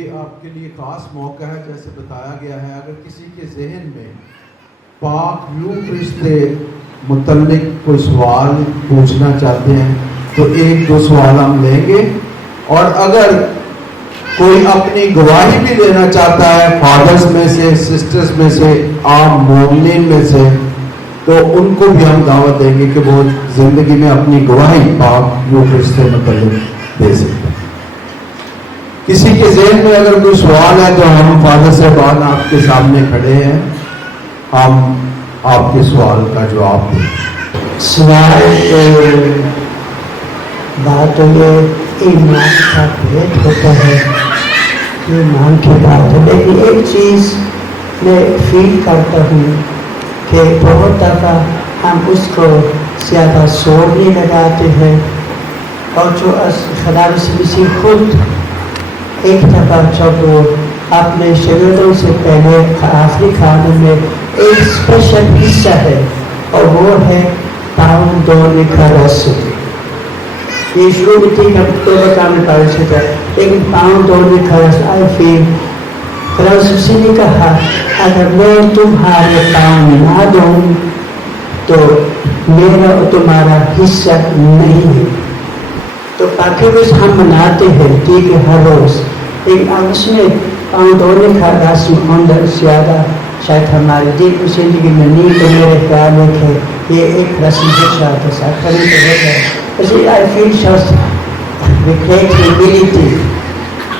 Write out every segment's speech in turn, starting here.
یہ آپ کے لیے خاص موقع ہے، جیسے بتایا گیا ہے، اگر کسی کے ذہن میں پاک یوکرسٹ سے متعلق کوئی سوال پوچھنا چاہتے ہیں تو 1-2 سوال ہم لیں گے، اور اگر کوئی اپنی گواہی بھی دینا چاہتا ہے فادرز میں سے، سسٹرز میں سے، عام مومنین میں سے، تو ان کو بھی ہم دعوت دیں گے کہ وہ زندگی میں اپنی گواہی پاک یوکرسٹ سے متعلق دے سکتے ہیں۔ کسی کے ذہن میں اگر کوئی سوال ہے تو ہم فادر صاحبان آپ کے سامنے کھڑے ہیں، ہم آپ کے سوال کا جواب دیں۔ سوال بات تو یہ ایمان کا بھید ہوتا ہے، ایمان کی بات ہے، لیکن ایک چیز میں فیل کرتا ہوں کہ بہت دفعہ ہم اس کو زیادہ زور نہیں لگاتے ہیں، اور جو خدا مسیح خود ایک دفعہ جب وہ اپنے شاگردوں سے پہلے آخری کھانے میں ایک اسپیشل حصہ ہے، اور وہ ہے پاؤں دھونے کا رسم۔ یہ شروع میں تھی کہ کام میں پڑھ سکتا ہے، لیکن پاؤں دھونے کا رسم آئی فیل خدا مسیح نے کہا اگر میں تمہارے پاؤں نہ دھوں تو میرا اور تمہارا حصہ نہیں ہے۔ تو باقی روز ہم مناتے ہیں ٹھیک ہے ہر روز، لیکن اب اس میں پاؤں دھونے کا رسم اندر زیادہ شاید ہمارے دین زندگی میں نہیں، تو میرے خیال میں کہ یہ ایک رسم ہے شاید ایسا کریں تو ہوتا ہے۔ اسی I feel just with great humility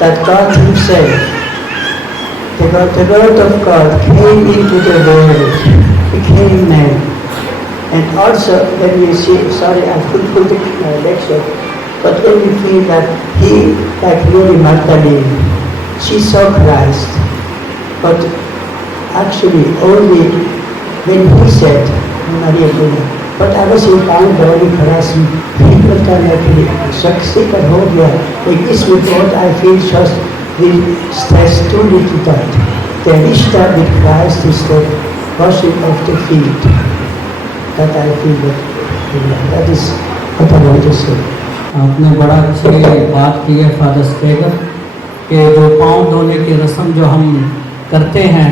that God himself, the word of God came into the world, became man. And also when you see, sorry I couldn't put the lecture, but when you feel that he, like Mary Magdalene, she saw Christ, but actually only when he said, Maria Guna, but I was in found body harassing people can actually succeed but hold here. Like this with God I feel just we stress too little that the rishta with Christ is the washing of the feet. That I feel that is what I want to say. آپ نے بڑا اچھی بات کی ہے father stagger کہ جو پاؤں دھونے کی رسم جو ہم کرتے ہیں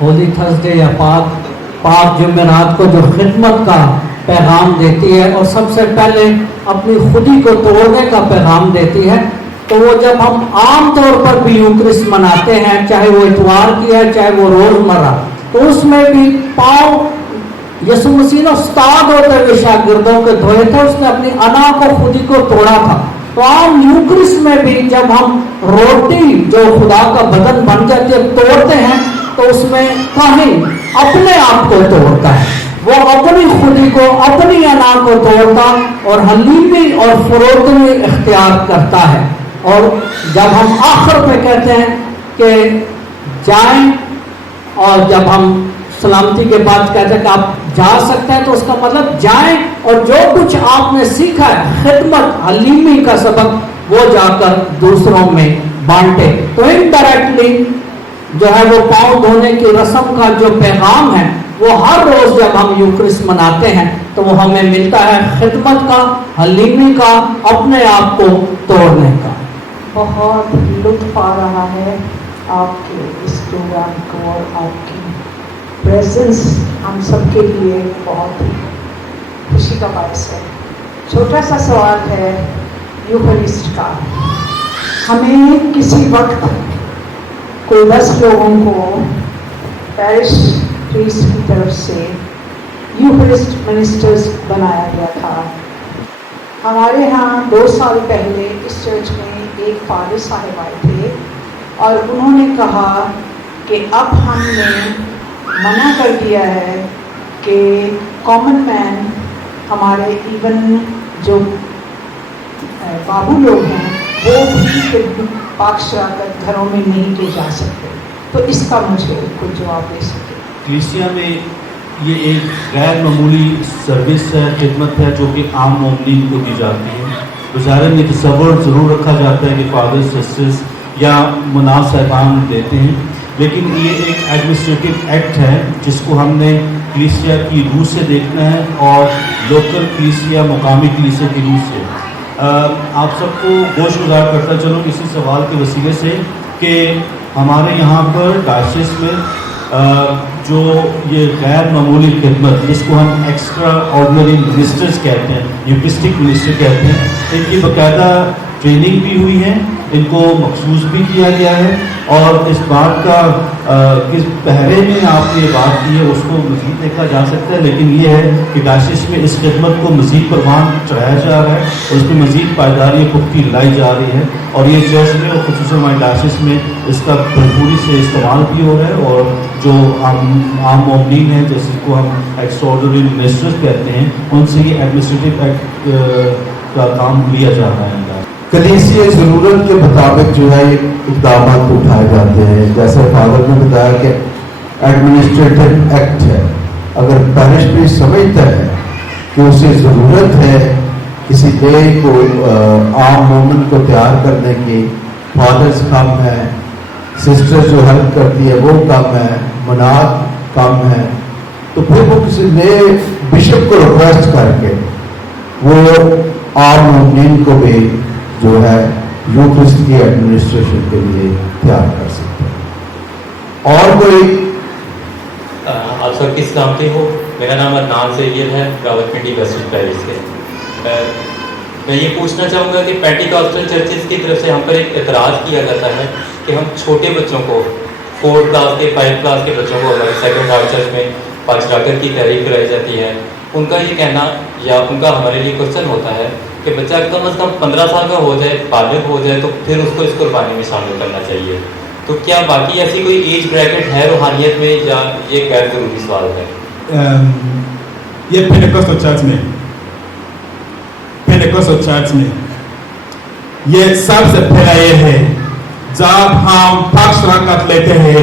ہولی تھرسڈے یا پاک جمعرات کو، جو خدمت کا پیغام دیتی ہے اور سب سے پہلے اپنی خودی کو توڑنے کا پیغام دیتی ہے، تو وہ جب ہم عام طور پر بھی یوکرسٹ مناتے ہیں، چاہے وہ اتوار کی ہے چاہے وہ روزمرہ، تو اس میں بھی پاؤں یسوع مسیح نے استاد ہوتے ہوئے شاگردوں کے دھوئے تھے، اس نے اپنی انا کو خودی کو توڑا تھا۔ تو عام یوکرسٹ میں بھی جب ہم روٹی جو خدا کا بدن بن جاتی ہے توڑتے ہیں، تو اس میں کاہن اپنے آپ کو توڑتا ہے، وہ اپنی خودی کو، اپنی انا کو توڑتا اور حلیمی اور فروتنی اختیار کرتا ہے۔ اور جب ہم آخر پہ کہتے ہیں کہ جائیں، اور جب ہم سلامتی کے بعد کہتے ہیں کہ آپ جا سکتے ہیں، تو اس کا مطلب جائیں اور جو کچھ آپ نے سیکھا ہے خدمت حلیمی کا سبق وہ جا کر دوسروں میں بانٹے۔ تو انڈائریکٹلی جو ہے وہ پاؤں دھونے کی رسم کا جو پیغام ہے وہ ہر روز جب ہم یوکرسٹ مناتے ہیں تو وہ ہمیں ملتا ہے خدمت کا، حلیمی کا، اپنے آپ کو توڑنے کا۔ بہت لطف آ رہا ہے آپ کے اس پروگرام کو، اور آپ کی پریزنس ہم سب کے لیے بہت ہی خوشی کا باعث ہے۔ چھوٹا سا سوال ہے یوکرسٹ کا، ہمیں کسی وقت کوئی 10 لوگوں کو پیرش پریسٹ کی طرف سے یوکرسٹ منسٹرز بنایا گیا تھا۔ ہمارے ہاں 2 سال پہلے اس چرچ میں ایک فادر صاحب آئے تھے، اور انہوں نے کہا کہ اب ہم نے منع کر دیا ہے کہ کامن مین، ہمارے ایون جو بابو لوگ ہیں، وہ بھی پاک شراکت گھروں میں نہیں لے جا سکتے۔ تو اس کا مجھے کچھ جواب دے سکتے۔ کلیسیا میں یہ ایک غیر معمولی سروس ہے، خدمت ہے جو کہ عام مومنین کو دی جاتی ہے۔ بظاہر یہ تصور ضرور رکھا جاتا ہے کہ فادر سسٹرز یا مناظر صاحبان دیتے ہیں، لیکن یہ ایک ایڈمنسٹریٹو ایکٹ ہے جس کو ہم نے کلیسیا کی روح سے دیکھنا ہے، اور لوکل کلیسیا، مقامی کلیسیا کی روح سے۔ آپ سب کو گوش گزار کرتا چلوں اسی سوال کے وسیلے سے کہ ہمارے یہاں پر ڈاشس میں جو یہ غیر معمولی خدمت جس کو ہم ایکسٹرا آرڈنری منسٹرز کہتے ہیں، یوکرسٹک منسٹر کہتے ہیں، ان کی باقاعدہ ٹریننگ بھی ہوئی ہے، ان کو مخصوص بھی کیا گیا ہے، اور اس بات کا کس پہرے میں آپ نے یہ بات کی ہے اس کو مزید دیکھا جا سکتا ہے، لیکن یہ ہے کہ ڈاشس میں اس خدمت کو مزید پروان چڑھایا جا رہا ہے اور اس میں مزید پائیداری پختگی لائی جا رہی ہے، اور یہ چرچ میں اور خصوصاً ہمارے ڈاشس میں اس کا بھرپوری سے استعمال بھی ہو رہا ہے، اور جو عام مومنین ہیں جیسے کو ہم ایکسٹراڈنری منسٹرز کہتے ہیں ان سے یہ ایڈمنسٹریٹو ایکٹ کا کام لیا جا رہا ہے۔ کلیسیا ضرورت کے مطابق جو ہے اقدامات اٹھائے جاتے ہیں، جیسے فادر نے بتایا کہ ایڈمنسٹریٹو ایکٹ ہے، اگر پیرش بھی سمجھتا ہے کہ اسے ضرورت ہے کسی ڈے کو عام مومن کو تیار کرنے کی، فادرز کم ہے، سسٹر جو ہیلپ کرتی ہے وہ کم ہے، مناد کم ہے، تو پھر وہ کسی نئے بشپ کو ریکویسٹ کر کے وہ عام مومنین کو بھی جو ہے یوکرسٹ کی ایڈمنسٹریشن کے لیے تیار کر سکتے ہیں۔ اور کوئی آپ سب کی سلامتی ہو، میرا نام عدنان سید ہے، راولپنڈی ویسٹ پیرس سے۔ میں یہ پوچھنا چاہوں گا کہ پینٹیکاسٹل چرچز کی طرف سے ہم پر ایک اعتراض کیا جاتا ہے کہ ہم چھوٹے بچوں کو 4 کلاس کے 5 کلاس کے بچوں کو ہمارے سیکنڈ ہارٹ چرچ میں پانچراکر کی تحریک کرائی جاتی ہے، ان کا یہ کہنا یا ان کا ہمارے لیے کوشچن ہوتا ہے کہ بچہ کم از کم 15 سال کا ہو جائے، بالغ ہو جائے تو پھر اس کو اس قربانی میں شامل کرنا چاہیے، تو کیا باقی ایسی کوئی ایج بریکٹ ہے روحانیت میں یا یہ غیر ضروری سوال ہے؟ یہ پینٹیکوسٹل چرچ میں یہ سب سے پہلا یہ ہے جب ہم پاک شراکت لیتے ہیں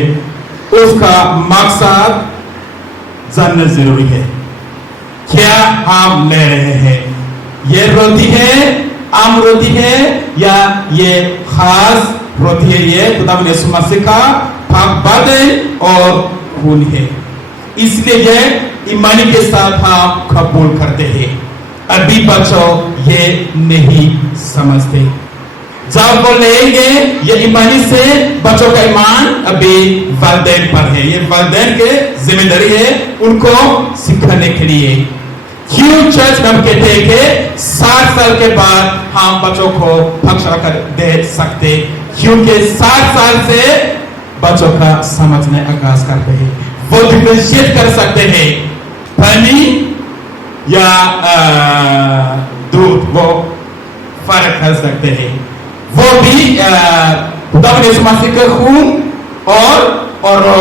اس کا مقصد جاننا ضروری ہے، کیا ہم لے رہے ہیں، یہ روٹی ہے، عام روٹی ہے یا یہ خاص روٹی ہے، یہ خدا یسوع مسیح کا پاک بدن اور خون ہے، اس لیے یہ ایمانی کے ساتھ ہم قبول کرتے ہیں۔ ابھی بچوں یہ نہیں سمجھتے، جب وہ لیں گے یہ ایمانی سے بچوں کا ایمان ابھی والدین پر ہے، یہ والدین کے ذمہ داری ہے ان کو سکھانے کے لیے۔ کیوں چرچ میں ہم کہتے ہیں کہ 60 سال کے بعد ہم بچوں کو پاک شراکت دے سکتے، کیونکہ 60 سال سے بچوں کا سمجھنے آغاز کرتے ہیں، وہ ڈفرینشیٹ کر سکتے ہیں پانی یا دودھ، وہ فرق کر سکتے ہیں، وہ بھی خدا یسوع مسیح کا خون اور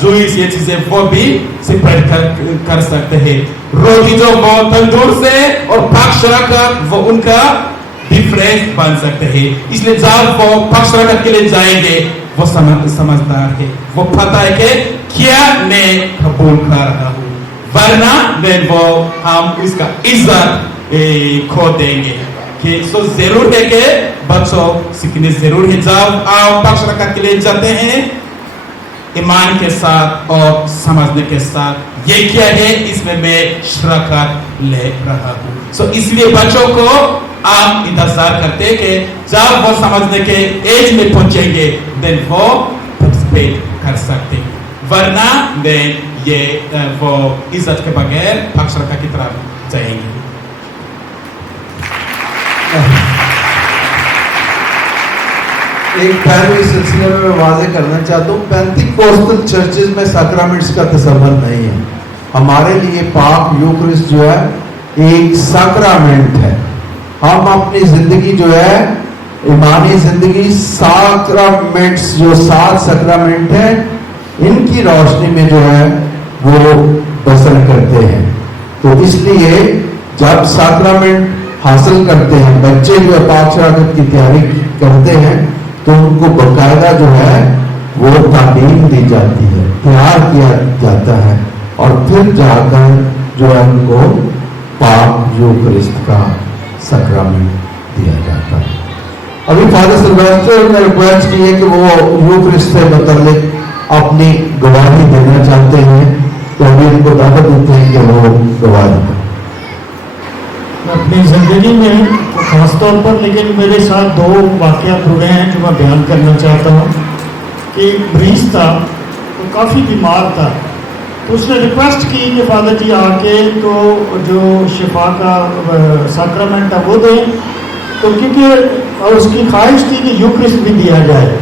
جوئس یہ چیزیں وہ بھی سپریٹ کر سکتے ہیں، روٹی جو وہ تندور سے اور پاک شراکت وہ ان کا ڈفرینس بن سکتے ہیں، اس لیے جب وہ پاک شراکت کے لیے جائیں گے وہ سمجھدار ہے، وہ پتہ ہے کہ کیا میں قبول کر رہا ہوں، ورنہ وہ ہم اس کا عزت کھو دیں گے۔ کہ سو ضرور ہے کہ بچوں سیکھنے ضرور ہے، جب آپ پاک شراکت کے لیے جاتے ہیں ایمان کے ساتھ اور سمجھنے کے ساتھ یہ کیا ہے اس میں شراکت لے رہا ہوں، سو اس لیے بچوں کو آپ انتظار کرتے کہ جب وہ سمجھنے کے ایج میں پہنچیں گے دین وہ پارٹیسپیٹ کر سکتے، ورنہ دین یہ وہ عزت کے بغیر پاک شراکت کی طرف جائیں گے۔ ایک پہلوی سلسلے میں واضح کرنا چاہتا ہوں، پینتیکوسٹل چرچز میں سیکرامنٹس کا تصور نہیں ہے، ہمارے لیے پاک یوکرسٹ جو ہے ایک سیکرامنٹ ہے، ہم اپنی زندگی جو ہے ایمانی زندگی سیکرامنٹس جو 7 سیکرامنٹ ہیں ان کی روشنی میں جو ہے وہ بسر کرتے ہیں، تو اس لیے جب سیکرامنٹ حاصل کرتے ہیں بچے جو پاک شراکت کی تیاری کرتے ہیں تو ان کو باقاعدہ جو ہے وہ تعلیم دی جاتی ہے، تیار کیا جاتا ہے، اور پھر جا کر جو ہے ان کو پاک یوکرسٹ کا سیکرامنٹ دیا جاتا ہے۔ ابھی فادر سلویسٹر نے ریکویسٹ کی ہے کہ وہ یوکرسٹ سے متعلق اپنی گواہی دینا چاہتے ہیں، تو ابھی ان کو دعوت دیتے ہیں کہ وہ گواہی دیں۔ اپنی زندگی میں خاص طور پر، لیکن میرے ساتھ 2 واقعات ہوئے ہیں جو میں بیان کرنا چاہتا ہوں. کہ ایک مریض تھا، وہ کافی بیمار تھا، تو اس نے ریکویسٹ کی کہ فادر جی آ کے تو جو شفا کا سیکرمنٹ ہے وہ دیں. تو کیونکہ اور اس کی خواہش تھی کہ یوکرسٹ بھی دیا جائے.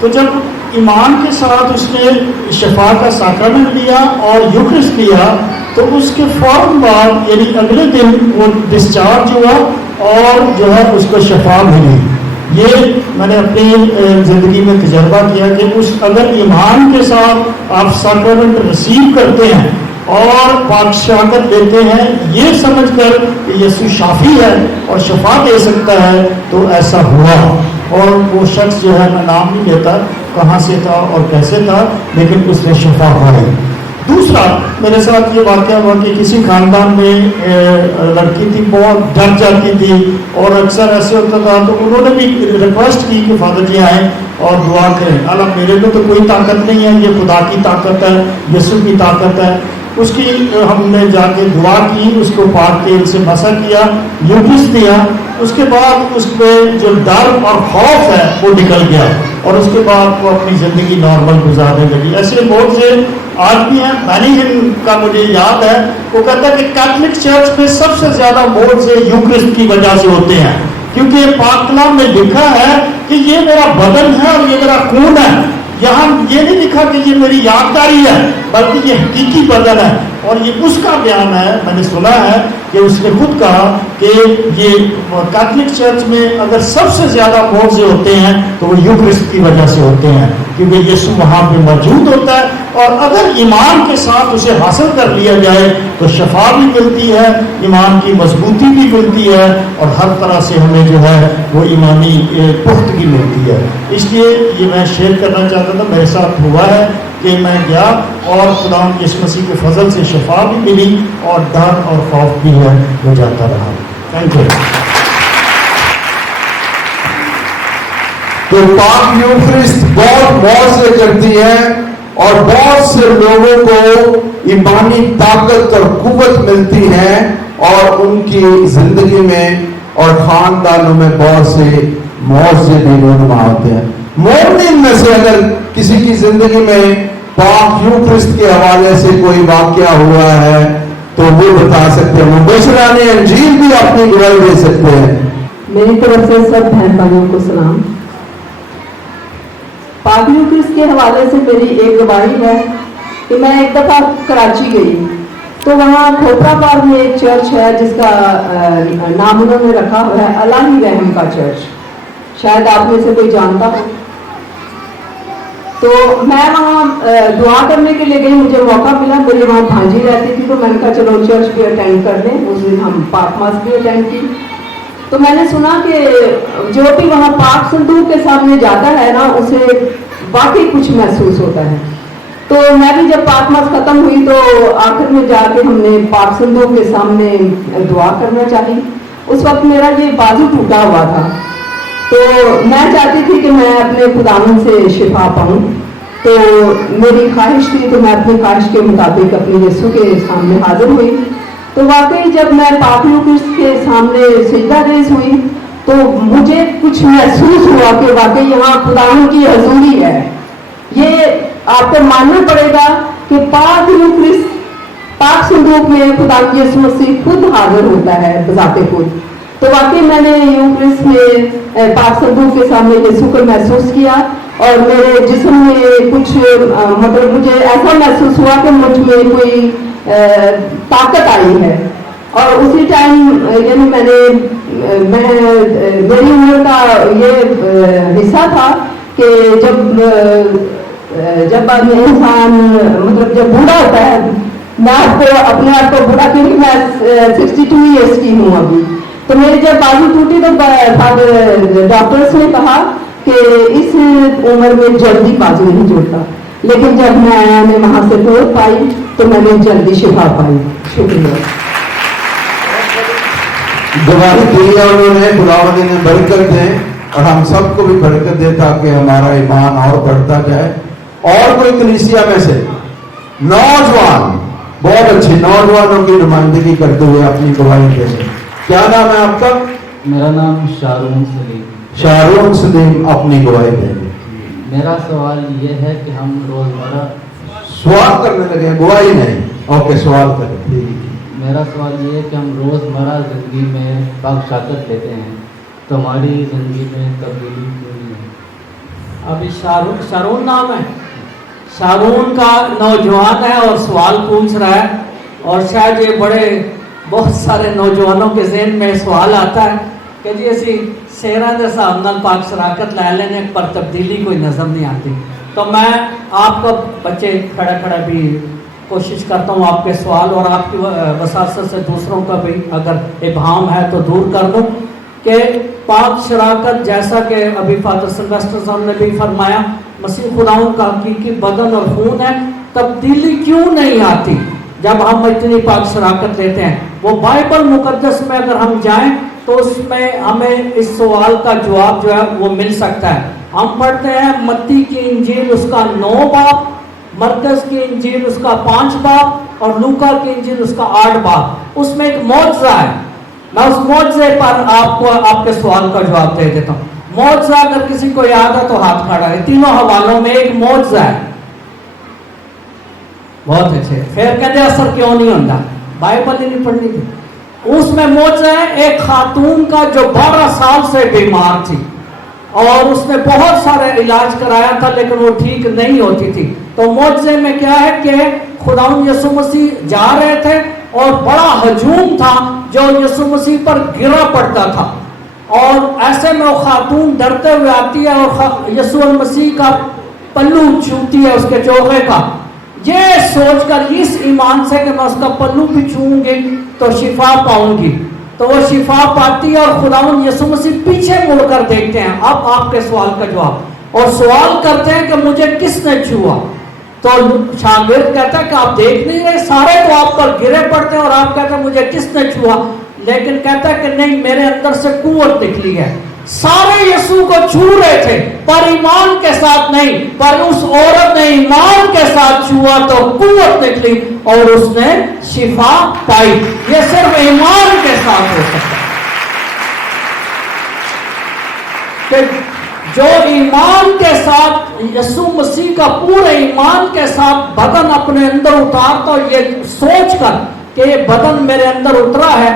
تو جب ایمان کے ساتھ اس نے شفا کا سیکرمنٹ لیا اور یوکرسٹ لیا، تو اس کے فوراً بعد یعنی اگلے دن وہ ڈسچارج ہوا اور جو ہے اس کو شفا ملی. یہ میں نے اپنی زندگی میں تجربہ کیا کہ اس اگر ایمان کے ساتھ آپ سیکرمنٹ ریسیو کرتے ہیں اور پاک شہادت دیتے ہیں یہ سمجھ کر کہ یسوع شافی ہے اور شفا دے سکتا ہے، تو ایسا ہوا. اور وہ شخص جو ہے میں نام نہیں لیتا کہاں سے تھا اور کیسے تھا، لیکن اس نے شفا پائی. دوسرا میرے ساتھ یہ واقعہ ہوا کہ کسی خاندان میں لڑکی تھی، بہت ڈر جاتی تھی اور اکثر ایسے ہوتا تھا، تو انہوں نے بھی ریکویسٹ کی کہ فادر جی آئیں اور دعا کریں. اللہ میرے میں تو کوئی طاقت نہیں ہے، یہ خدا کی طاقت ہے، یسوع کی طاقت ہے. اس کی ہم نے جا کے دعا کی، اس کو پاک تیل سے مسح کیا، یوکرسٹ دیا. اس کے بعد اس پہ جو ڈر اور خوف ہے وہ نکل گیا اور اس کے بعد وہ اپنی زندگی نارمل گزارنے لگی. ایسے بہت سے آدمی ہیں، مینیجن کا مجھے یاد ہے، وہ کہتا ہے کہ کیتھولک چرچ میں سب سے زیادہ موت سے یوکرسٹ کی وجہ سے ہوتے ہیں، کیونکہ پاک کلام میں لکھا ہے کہ یہ میرا بدن ہے اور یہ میرا خون ہے. یہاں یہ نہیں لکھا کہ یہ میری یادگاری ہے، بلکہ یہ حقیقی بدن ہے. اور یہ اس کا بیان ہے، میں نے سنا ہے کہ اس نے خود کہا کہ یہ کیتھولک چرچ میں اگر سب سے زیادہ موضوع ہوتے ہیں تو وہ یوکرسٹ کی وجہ سے ہوتے ہیں، کیونکہ یسوع وہاں پہ موجود ہوتا ہے. اور اگر ایمان کے ساتھ اسے حاصل کر لیا جائے تو شفا بھی ملتی ہے، ایمان کی مضبوطی بھی ملتی ہے، اور ہر طرح سے ہمیں جو ہے وہ ایمانی پختگی ملتی ہے. اس لیے یہ میں شیئر کرنا چاہتا تھا، میرے ساتھ ہوا ہے کہ میں گیا اور خدا یسوع مسیح کے فضل سے شفا بھی ملی اور ڈر اور خوف بھی ہے وہ جاتا رہا. Thank you. تو پاک یوکرسٹ بہت موت سے کرتی ہے اور بہت سے لوگوں کو ایمانی طاقت اور قوت ملتی ہے اور ان کی زندگی میں اور خاندانوں میں بہت سے معجزے بھی رونما ہوتے ہیں. مومن میں سے اگر کسی کی زندگی میں پاک یوکرسٹ کے حوالے سے کوئی واقعہ ہوا ہے تو وہ بتا سکتے ہیں. مبشران انجیل بھی اپنی گواہی دے سکتے ہیں. میری طرف سے سب بہن بھائیوں کو سلام. پاک یوکرسٹ کے حوالے سے میری ایک گواہی ہے کہ میں ایک دفعہ کراچی گئی تو وہاں کھوپرا پار میں ایک چرچ ہے جس کا نام انہوں نے رکھا ہوا ہے الہی رحم کا چرچ. شاید آپ میں سے کوئی جانتا ہو. تو میں وہاں دعا کرنے کے لیے گئی، مجھے موقع ملا، میری وہاں بھانجی رہتی تھی تو میں نے کہا چلو چرچ بھی اٹینڈ کر لیں. اس دن ہم پاک ماس بھی اٹینڈ کی. تو میں نے سنا کہ جو بھی وہاں پاک صندوق کے سامنے جاتا ہے نا اسے واقعی کچھ محسوس ہوتا ہے. تو میں بھی جب پاک ماس ختم ہوئی تو آخر میں جا کے ہم نے پاک صندوق کے سامنے دعا کرنا چاہی. اس وقت میرا یہ بازو ٹوٹا ہوا تھا تو میں چاہتی تھی کہ میں اپنے خداوند سے شفا پاؤں. تو میری خواہش تھی تو میں اپنی خواہش کے مطابق اپنے یسوع کے سامنے حاضر ہوئی. تو واقعی جب میں پاک یوکرسٹ کے سامنے سجدہ ریز ہوئی تو مجھے کچھ محسوس ہوا کہ واقعی یہاں خداوند کی حضوری ہے. یہ آپ کو ماننا پڑے گا کہ پاک یوکرسٹ پاک صندوق میں خدا یسوع مسیح خود حاضر ہوتا ہے بذات خود. تو واقعی میں نے یوکرسٹ میں پاک صندوق کے سامنے یسوع کو محسوس کیا اور میرے جسم میں کچھ مطلب مجھے ایسا محسوس ہوا کہ مجھ میں کوئی طاقت آئی ہے. اور اسی ٹائم یعنی میری عمر کا یہ حصہ تھا کہ جب انسان مطلب جب بوڑھا ہوتا ہے، میں آپ کو اپنے آپ کو بوڑھا کیونکہ میں 62 ایئرس کی ہوں ابھی. تو میری جب بازو ٹوٹی تو ڈاکٹرس نے کہا کہ اس عمر میں جلدی بازو نہیں جڑتا، لیکن جب میں وہاں سے دوڑ پائی تو میں نے جلدی شفا پائی. شکریہ. گواہی دی ہے انہوں نے. خداوند نے برکت دیں اور ہم سب کو بھی برکت دے تاکہ ہمارا ایمان اور بڑھتا جائے. اور کوئی کلیسیا میں سے نوجوان بہت اچھے نوجوانوں کی نمائندگی کرتے ہوئے اپنی گواہی دیں. क्या नाम है आपका? मेरा नाम शारून सलीम। शारून सलीम अपनी गवाही देंगे। मेरा सवाल ये है कि हम रोज़मर्रा सवाल करने लगे हैं, गवाही नहीं। ओके, सवाल करें। ठीक है। मेरा सवाल ये है कि हम रोज़मर्रा ज़िंदगी में पाक शाकत लेते हैं तो हमारी ज़िंदगी में तब्दीली क्यों नहीं है? अभी शारून नाम है, शारून का नौजवान है और सवाल पूछ रहा है, और शायद ये बहुत सारे नौजवानों के जहन में सवाल आता है कि जी असी शेरां दे हिसाब नाल पाक शराकत लै लेने पर तब्दीली कोई नज़र नहीं आती। तो मैं आपको बच्चे खड़ा खड़ा भी कोशिश करता हूँ आपके सवाल और आपकी वसासत से दूसरों का भी अगर इबहाम है तो दूर कर दूँ कि पाक शराकत जैसा कि अभी फादर सिल्वेस्टर साहब ने भी फरमाया मसीह खुदाउन का हकीकी बदन और खून है, तब्दीली क्यों नहीं आती जब हम इतनी पाक शराकत लेते हैं? वो बाइबल मुकद्दस में अगर हम जाएं तो उसमें हमें इस सवाल का जवाब जो है वो मिल सकता है। हम पढ़ते हैं मत्ती की इंजील उसका 9 बाब, मरकज़ की इंजील उसका 5 बाब और लूका की इंजील उसका 8 बाब। उसमें एक मौजज़ा है, मैं उस मौजज़े पर आपको आपके सवाल का जवाब दे देता हूँ। मौजज़ा अगर किसी को याद है तो हाथ खड़ा है। तीनों हवालों में एक मौजज़ा है। बहुत अच्छे। फिर कहते असर क्यों नहीं होता? बाइबल ही नहीं पढ़नी थी। उसमें मौजज़ा है एक खातून का जो 12 साल से बीमार थी और उसने बहुत सारे इलाज कराया था लेकिन वो ठीक नहीं होती थी। तो मौजज़े में क्या है कि खुदावंद यीशु मसीह जा रहे थे और बड़ा हजूम था जो यीशु मसीह पर गिरा पड़ता था, और ऐसे में वो खातून डरते हुए आती है और यीशु मसीह का पल्लू छूती है, उसके चौके का, ये सोचकर इस ईमान से कि मैं उसका पल्लू भी छूऊंगी तो शिफा पाऊंगी। तो वो शिफा पाती है और खुदावंद यीशु मसीह पीछे मुड़कर देखते हैं। अब आपके सवाल का जवाब और सवाल करते हैं कि मुझे किसने छुआ? तो शागिर्द कहता है कि आप देख नहीं रहे, सारे तो आप पर गिरे पड़ते हैं और आप कहते हैं मुझे किसने छुआ? लेकिन कहता है कि नहीं, मेरे अंदर से कुव्वत निकली है। सारे यीशु को छू रहे थे पर ईमान के साथ नहीं, पर उस औरत ने ईमान के साथ छुआ तो कुव्वत निकली और उसने शिफा पाई। ये सिर्फ ईमान के साथ हो सकता है कि जो ईमान के साथ यीशु मसीह का पूरे ईमान के साथ बदन अपने अंदर उतारता और ये सोचकर कि ये बदन मेरे अंदर उतरा है,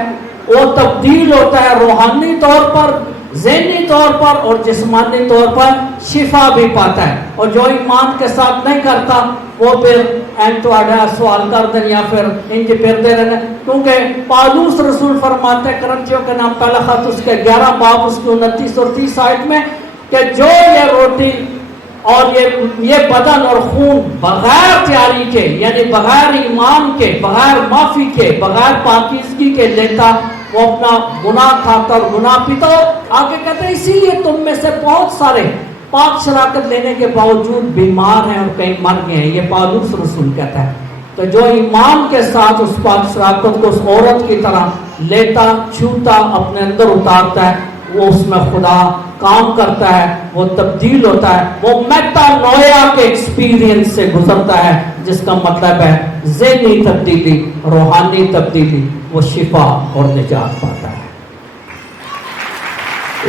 वो तब्दील होता है रूहानी तौर पर, ज़हनी तौर पर और जिस्मानी तौर पर शिफा भी पाता है। और जो ईमान के साथ नहीं करता वो फिर सवाल कर दें या फिर इंज फिरते रहने। क्योंकि पौलुस रसूल फरमाते हैं करंथियों के नाम पहला खत उसके 11 बाब उसकी 29 और 30 आयत में कि जो ये रोटी और ये बदन और खून बगैर तैयारी के यानी बगैर ईमान के, बगैर माफी के, बगैर पाकीज़गी के लेता वो अपना गुनाह खाता और गुनाह पीता। आगे कहते हैं इसीलिए तुम में से बहुत सारे पाक शराकत लेने के बावजूद बीमार हैं और कहीं मर गए हैं। ये पौलुस रसूल कहता है। तो जो ईमान के साथ उस पाक शराकत को उस औरत की तरह लेता, छूता, अपने अंदर उतारता है, वो उसमें खुदा काम करता है, वो तब्दील होता है, वो मेटानोया के एक्सपीरियंस से गुजरता है, जिसका मतलब है ज़हनी तब्दीली, रूहानी तब्दीली, वो शिफा और निजात पाता है।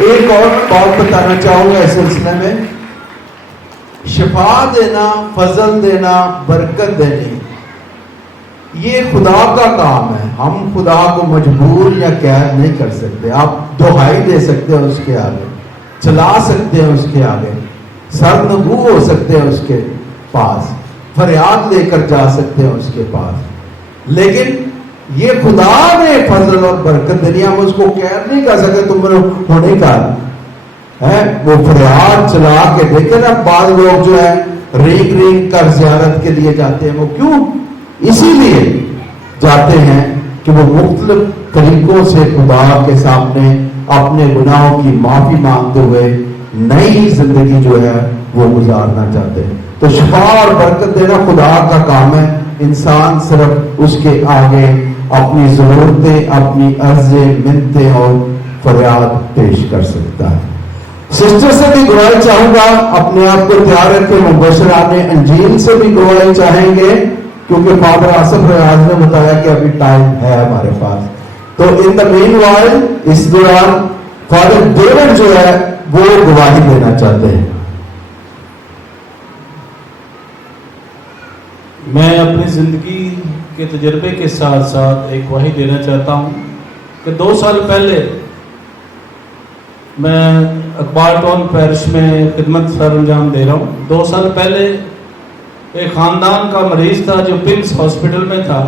एक और बात बताना चाहूंगा इस सिलसिले में, शिफा देना, फजल देना, बरकत देनी, ये खुदा का काम है। हम खुदा को मजबूर या कैद नहीं कर सकते। आप दुहाई दे सकते हैं उसके आगे, चला सकते हैं उसके आगे, सरनगू हो सकते हैं उसके पास, फरियाद लेकर जा सकते हैं उसके पास, लेकिन ये खुदा ने फजल और बरकत देनी, हम उसको कैद नहीं कर सकते। तुम होने का है वो फरियाद चला के देखे ना, बाद लोग जो है रीग रीग कर ज़ियारत के लिए जाते हैं। वो क्यों? इसीलिए जाते हैं कि वो मुख्तलिफ तरीकों से खुदा के सामने अपने गुनाहों की माफी मांगते हुए नई जिंदगी जो है वो गुजारना चाहते हैं। तो शिफा और बरकत देना खुदा का काम है। इंसान सिर्फ उसके आगे अपनी जरूरतें, अपनी अर्जें, मिन्नतें और फरियाद पेश कर सकता है। सिस्टर से भी गवाही चाहूंगा, अपने आप को तैयार रखें। मुबशराने अंजील से भी गवाही चाहेंगे क्योंकि फादर आसिफ रियाज ने बताया कि अभी टाइम है हमारे पास। تو ان دا مین وائل اس دوران فادر ڈیوڈ جو ہے وہ گواہی دینا چاہتے ہیں. میں اپنی زندگی کے تجربے کے ساتھ ساتھ ایک گواہی دینا چاہتا ہوں کہ 2 سال پہلے میں اقبال ٹاؤن پیرش میں خدمت سر انجام دے رہا ہوں. 2 سال پہلے ایک خاندان کا مریض تھا جو پنکس ہاسپٹل میں تھا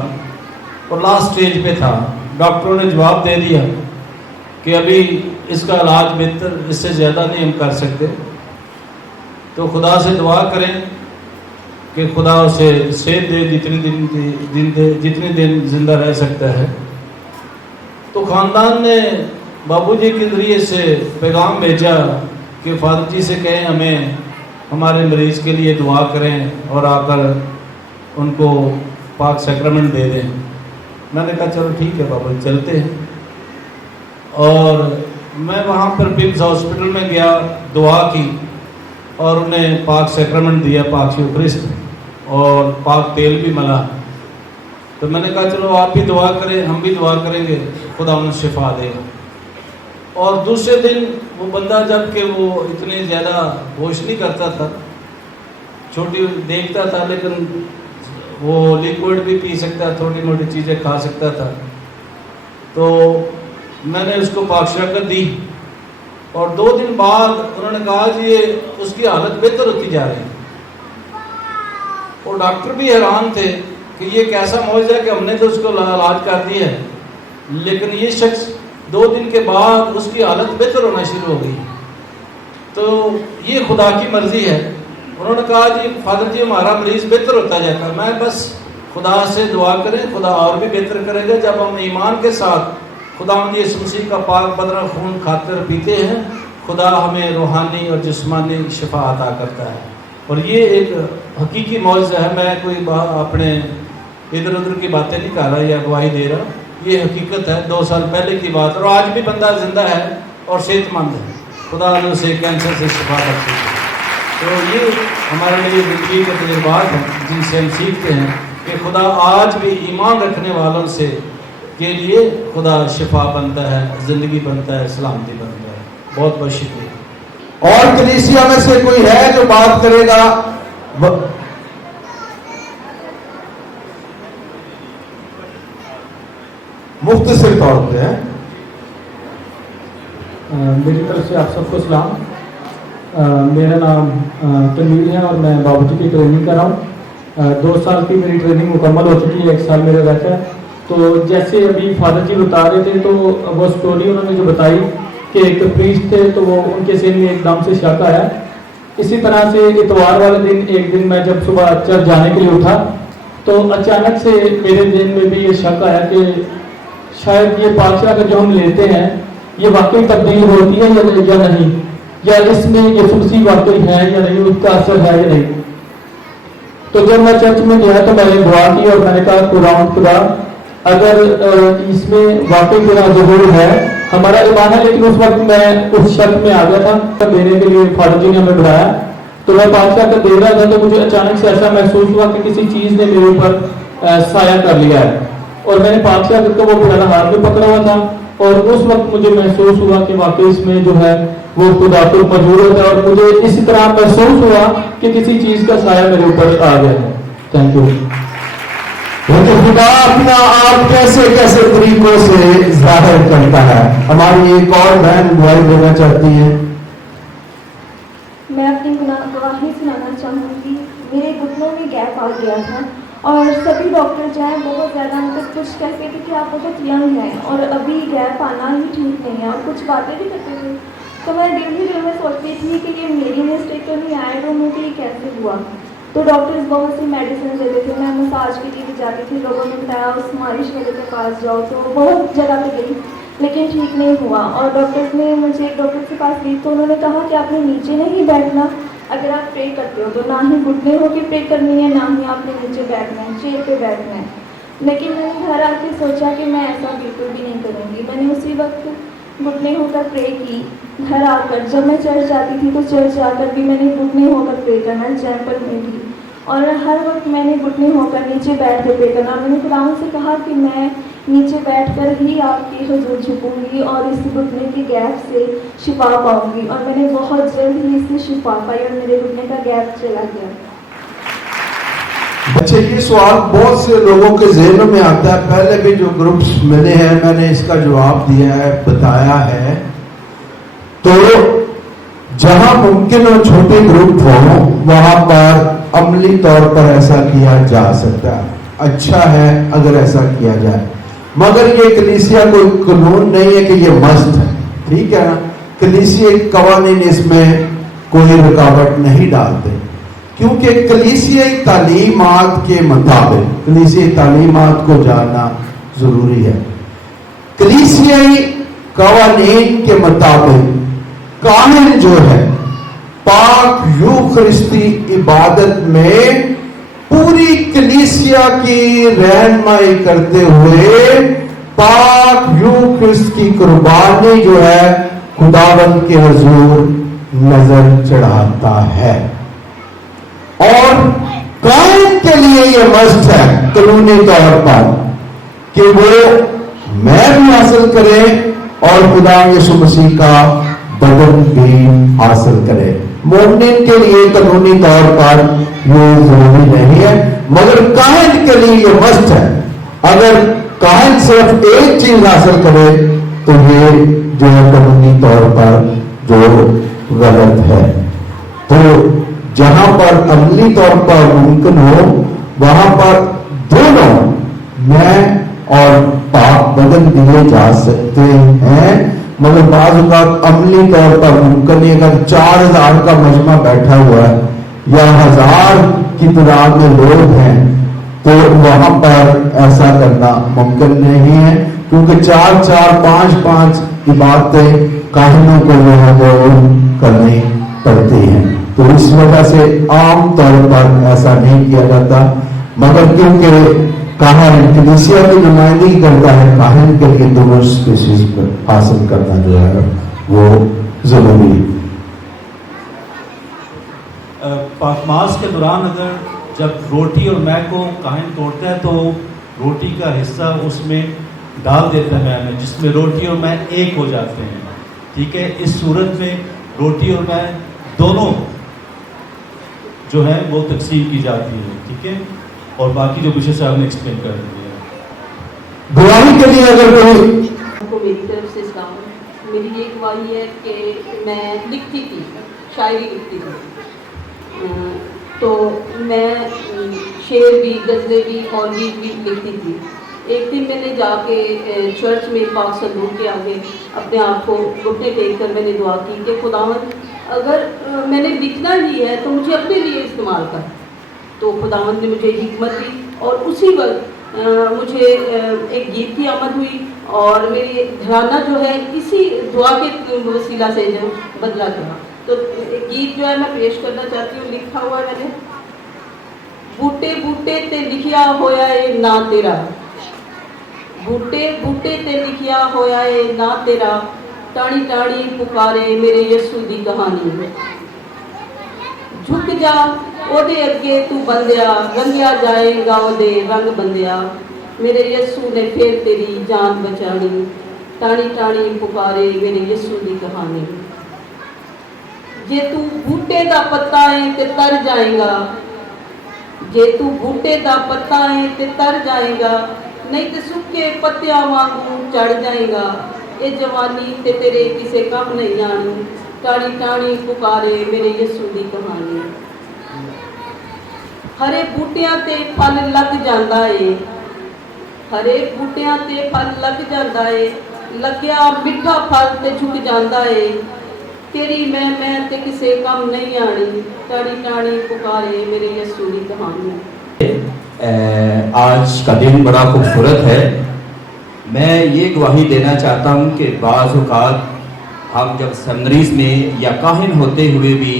اور لاسٹ اسٹیج پہ تھا. ڈاکٹروں نے جواب دے دیا کہ ابھی اس کا علاج بہتر اس سے زیادہ نہیں ہم کر سکتے, تو خدا سے دعا کریں کہ خدا اسے صحت دے جتنے دن زندہ رہ سکتا ہے. تو خاندان نے بابو جی کے ذریعے سے پیغام بھیجا کہ فادر جی سے کہیں ہمیں ہمارے مریض کے لیے دعا کریں اور آ کر ان کو پاک سیکرمنٹ دے دیں. میں نے کہا چلو ٹھیک ہے بابا چلتے ہیں. اور میں وہاں پر پنکس ہاسپٹل میں گیا, دعا کی اور انہیں پاک سیکرمنٹ دیا, پاک یوکرسٹ اور پاک تیل بھی ملا. تو میں نے کہا چلو آپ بھی دعا کریں, ہم بھی دعا کریں گے, خدا انہیں شفا دے گا. اور دوسرے دن وہ بندہ جب کہ وہ اتنی زیادہ ہوش نہیں کرتا تھا, چھوٹی دیکھتا تھا لیکن وہ لیکوڈ بھی پی سکتا, تھوڑی موٹی چیزیں کھا سکتا تھا. تو میں نے اس کو پاک شرکت دی اور 2 دن بعد انہوں نے کہا کہ یہ اس کی حالت بہتر ہوتی جا رہی ہے. اور ڈاکٹر بھی حیران تھے کہ یہ کیسا معجزہ ہے کہ ہم نے تو اس کو علاج کر دیا ہے, لیکن یہ شخص 2 دن کے بعد اس کی حالت بہتر ہونا شروع ہو گئی. تو یہ خدا کی مرضی ہے. انہوں نے کہا جی فادر جی ہمارا مریض بہتر ہوتا جاتا ہے. میں بس خدا سے دعا کریں, خدا اور بھی بہتر کرے گا. جب ہم ایمان کے ساتھ خدا یسوع مسیح کا پاک بدرہ خون کھاتے اور پیتے ہیں, خدا ہمیں روحانی اور جسمانی شفا عطا کرتا ہے. اور یہ ایک حقیقی معجزہ ہے. میں کوئی اپنے ادھر ادھر کی باتیں نہیں کر رہا یا گواہی دے رہا, یہ حقیقت ہے. 2 سال پہلے کی بات, اور آج بھی بندہ زندہ ہے اور صحت مند ہے. خدا نے اسے کینسر سے شفا بخشی. تو یہ ہمارے لیے زندگی کے تجربات ہیں جن سے ہم سیکھتے ہیں کہ خدا آج بھی ایمان رکھنے والوں سے کے لیے خدا شفا بنتا ہے, زندگی بنتا ہے, سلامتی بنتا ہے. بہت بہت شکریہ. اور کلیسیا میں سے کوئی ہے جو بات کرے گا؟ مختصر طور پہ ہے. میری طرف سے آپ سب کو سلام. میرا نام تنویر ہے اور میں بابو جی کی ٹریننگ کر رہا ہوں. 2 سال کی میری ٹریننگ مکمل ہو چکی ہے, 1 سال میرا رہتا ہے. تو جیسے ابھی فادر جی بتا رہے تھے تو وہ سٹوری انہوں نے جو بتائی کہ ایک پریسٹ تھے تو وہ ان کے ذہن میں ایک دم سے شک آیا. اسی طرح سے اتوار والے دن ایک دن میں جب صبح چرچ جانے کے لیے اٹھا تو اچانک سے میرے ذہن میں بھی یہ شک آیا کہ شاید یہ پادشاہ کا جو ہم لیتے ہیں یہ واقعی تبدیل ہوتی ہے یا نہیں, یا اس میں یسوع مسیح واقعی ہے یا نہیں, اس کا اثر ہے یا نہیں. تو جب میں چرچ میں گیا تو میں نے دعا کی اور میں نے کہا خدا اگر اس میں واقعی تیرا ظہور ہے, ہمارا ایمان ہے, لیکن اس وقت میں اس شک میں آ گیا تھا. دینے کے لیے فادر جی نے ہمیں بلایا تو میں پادشاہ کا دے رہا تھا تو مجھے اچانک سے ایسا محسوس ہوا کہ کسی چیز نے میرے اوپر سایہ کر لیا ہے. اور میں نے پادشاہ کو وہ پرانا ہاتھ میں پکڑا ہوا تھا اور اس وقت مجھے محسوس ہوا کہ واقعی اس میں جو ہے وہ خدا تو موجود ہوتا ہے, اور مجھے اسی طرح محسوس ہوا کہ کسی چیز کا سایہ میرے اوپر آ گیا ہے. Thank you. خدا اپنا آپ کیسے کیسے طریقوں سے ظاہر کرتا ہے. ہماری ایک اور بہن گواہی دینا چاہتی ہے. میں اپنی گواہی سنانا چاہوں گی. میرے گھٹنوں میں گیپ آ گیا تھا اور سبھی ڈاکٹر جو ہیں بہت زیادہ مطلب کچھ کہتے تھے کہ آپ بہت ینگ ہیں اور ابھی گیپ آنا ہی ٹھیک نہیں ہے, اور کچھ باتیں بھی کرتے تھے. تو میں دل میں سوچتی تھی کہ یہ میری مسٹیک تو نہیں آئے گا, مجھے یہ کیسے ہوا. تو ڈاکٹرز بہت سی میڈیسن دیتے تھے, میں مساج کے لیے بھی جاتی تھی, لوگوں نے بتایا اس مالش والے کے پاس جاؤ, تو بہت جگہ پہ گئی لیکن ٹھیک نہیں ہوا. اور ڈاکٹرز نے مجھے ایک ڈاکٹر کے پاس لی تو انہوں نے کہا کہ آپ نے نیچے نہیں بیٹھنا, اگر آپ پرے کرتے ہو تو نہ ہی گھٹنے ہو کے پرے کرنی ہے, نہ ہی آپ نے نیچے بیٹھنا ہے, چیئر پہ بیٹھنا ہے. لیکن میں نے گھر آ کے سوچا کہ میں ایسا بالکل بھی نہیں کروں گی. میں نے اسی وقت گھٹنے ہو کر پرے کی. گھر آ کر جب میں چرچ جاتی تھی تو چرچ جا کر بھی میں نے گھٹنے ہو کر پرے کرنا, چیپل میں بھی, اور ہر وقت میں نے گھٹنے ہو کر نیچے بیٹھ کے پرے کرنا. میں نے خدا سے کہا کہ میں नीचे बैठकर ही आपकी हुजूर झुकूंगी और इस घुटने के गैप से शिफा पाऊंगी। और मैंने बहुत जल्द ही इससे शिफा पाई और मेरे घुटने का गैप चला गया। अच्छा, ये सवाल बहुत से लोगों के ज़हनों में आता है। पहले भी जो ग्रुप्स मिले हैं मैंने इसका जवाब दिया है, बताया है। तो जहां मुमकिन हो छोटे ग्रुप हो वहां पर अमली तौर पर ऐसा किया जा सकता है। अच्छा है अगर ऐसा किया जाए, मगर ये कलीसिया कोई कानून नहीं है कि ये मस्त है, ठीक है ना। कलीसिया कवानीन इसमें कोई रुकावट नहीं डालते, क्योंकि कलीसियाई तालीमात के मुताबिक कलीसियाई तालीमात को जानना जरूरी है। कलीसियाई कवानीन के मुताबिक काहिन जो है पाक यूखरिस्ती इबादत में पूरी कलीसिया की रहनुमाई करते हुए पाक यूखरिस्त की कुर्बानी जो है खुदावंद के हुजूर नजर चढ़ाता है। और काहिन के लिए यह मस्त है कानूनी तौर पर कि वो मैं भी हासिल करे और खुदा यीशु मसीह का बदन भी हासिल करे। मोमिन के लिए कानूनी तौर पर ये जरूरी नहीं है, मगर काहिन के लिए ये मस्त है। अगर काहिन सिर्फ एक चीज हासिल करे तो ये जो है कानूनी तौर पर जो गलत है। तो जहां पर अमली तौर पर मुमकिन हो वहां पर दोनों मैं और पाक बदन दिए जा सकते हैं, मगर बाज़ औक़ात अमली तौर पर मुमकिन नहीं। अगर 4000 का मजमा बैठा हुआ है या 1000 की तादाद में लोग हैं तो वहां पर ऐसा करना मुमकिन नहीं है, क्योंकि 4-4, 5-5 इबादतें काहिनों को जो है वो करनी पड़ती हैं। तो इस वजह से आम तौर पर ऐसा नहीं किया जाता, मगर क्योंकि काहिन कलीसिया की नुमाइंदगी करता है, काहिन के लिए दोनों स्पीशीज पर हासिल करना जो है वो जरूरी है। पाकमास के दौरान अगर जब रोटी और मैं को काहिन तोड़ता है तो रोटी का हिस्सा उसमें डाल देता है मैं, जिसमें रोटी और मैं एक हो जाते हैं, ठीक है। इस सूरत में रोटी और मैं दोनों जो है वो तकसीम की जाती है, ठीक है। और बाकी जो विषय साहब ने एक्सप्लेन कर दिया। गवाही के लिए अगर कोई को मेरी तरफ से सलाम। मेरी ये गवाही है कि मैं लिखती थी, शायरी लिखती थी, तो मैं शेर भी, गज़लें भी, मौलवी भी लिखती थी। एक दिन मैंने जाके चर्च में पाक सल्लूक के आगे अपने आप को घुटने टेक कर मैंने दुआ की कि खुदावंद अगर मैंने लिखना ही है तो मुझे अपने लिए इस्तेमाल कर। तो खुदावंद ने मुझे हिकमत दी और उसी वक्त मुझे एक गीत की आमद हुई और मेरी घराना जो है इसी दुआ के वसीला से जो बदला गया। तो एक गीत जो है मैं पेश करना चाहती हूँ, लिखा हुआ है मैंने। बूटे बूटे ते लिखिया होया है ना तेरा, बूटे बूटे ते लिखिया होया है ना तेरा, टाणी टाणी पुकारे मेरे यीशु दी कहानी। झुक जा ओदे अगे तू बंदिया, रंगिया जाएगा ओदे रंग बंदिया, मेरे यीशु ने फिर तेरी जान बचानी, टाणी टाणी पुकारे मेरे यीशु दी कहानी। जे तू बूटे दा पत्ता है ते तर जाएगा, जे तू बूटे दा पत्ता है ते तर जाएगा, नहीं ते सुके पत्तियां वांगू चढ़ जाएगा। ये जवानी ते तेरे किसे कम नहीं आनी, टाणी टाणी पुकारे मेरे यीशु दी कहानी। हरे बूटियां ते फल लग जांदा है, हरे बूटियां ते फल लग जांदा है, लग्या मिठा फल ते झुक जांदा है, तेरी मैं ते किसे कम नहीं आनी, टाणी टाणी पुकारे मेरे यीशु दी कहानी। आज का दिन बड़ा खूबसूरत है। मैं ये गवाही देना चाहता हूँ कि बाज़ औक़ात हम जब सेमिनरीज में या काहिन होते हुए भी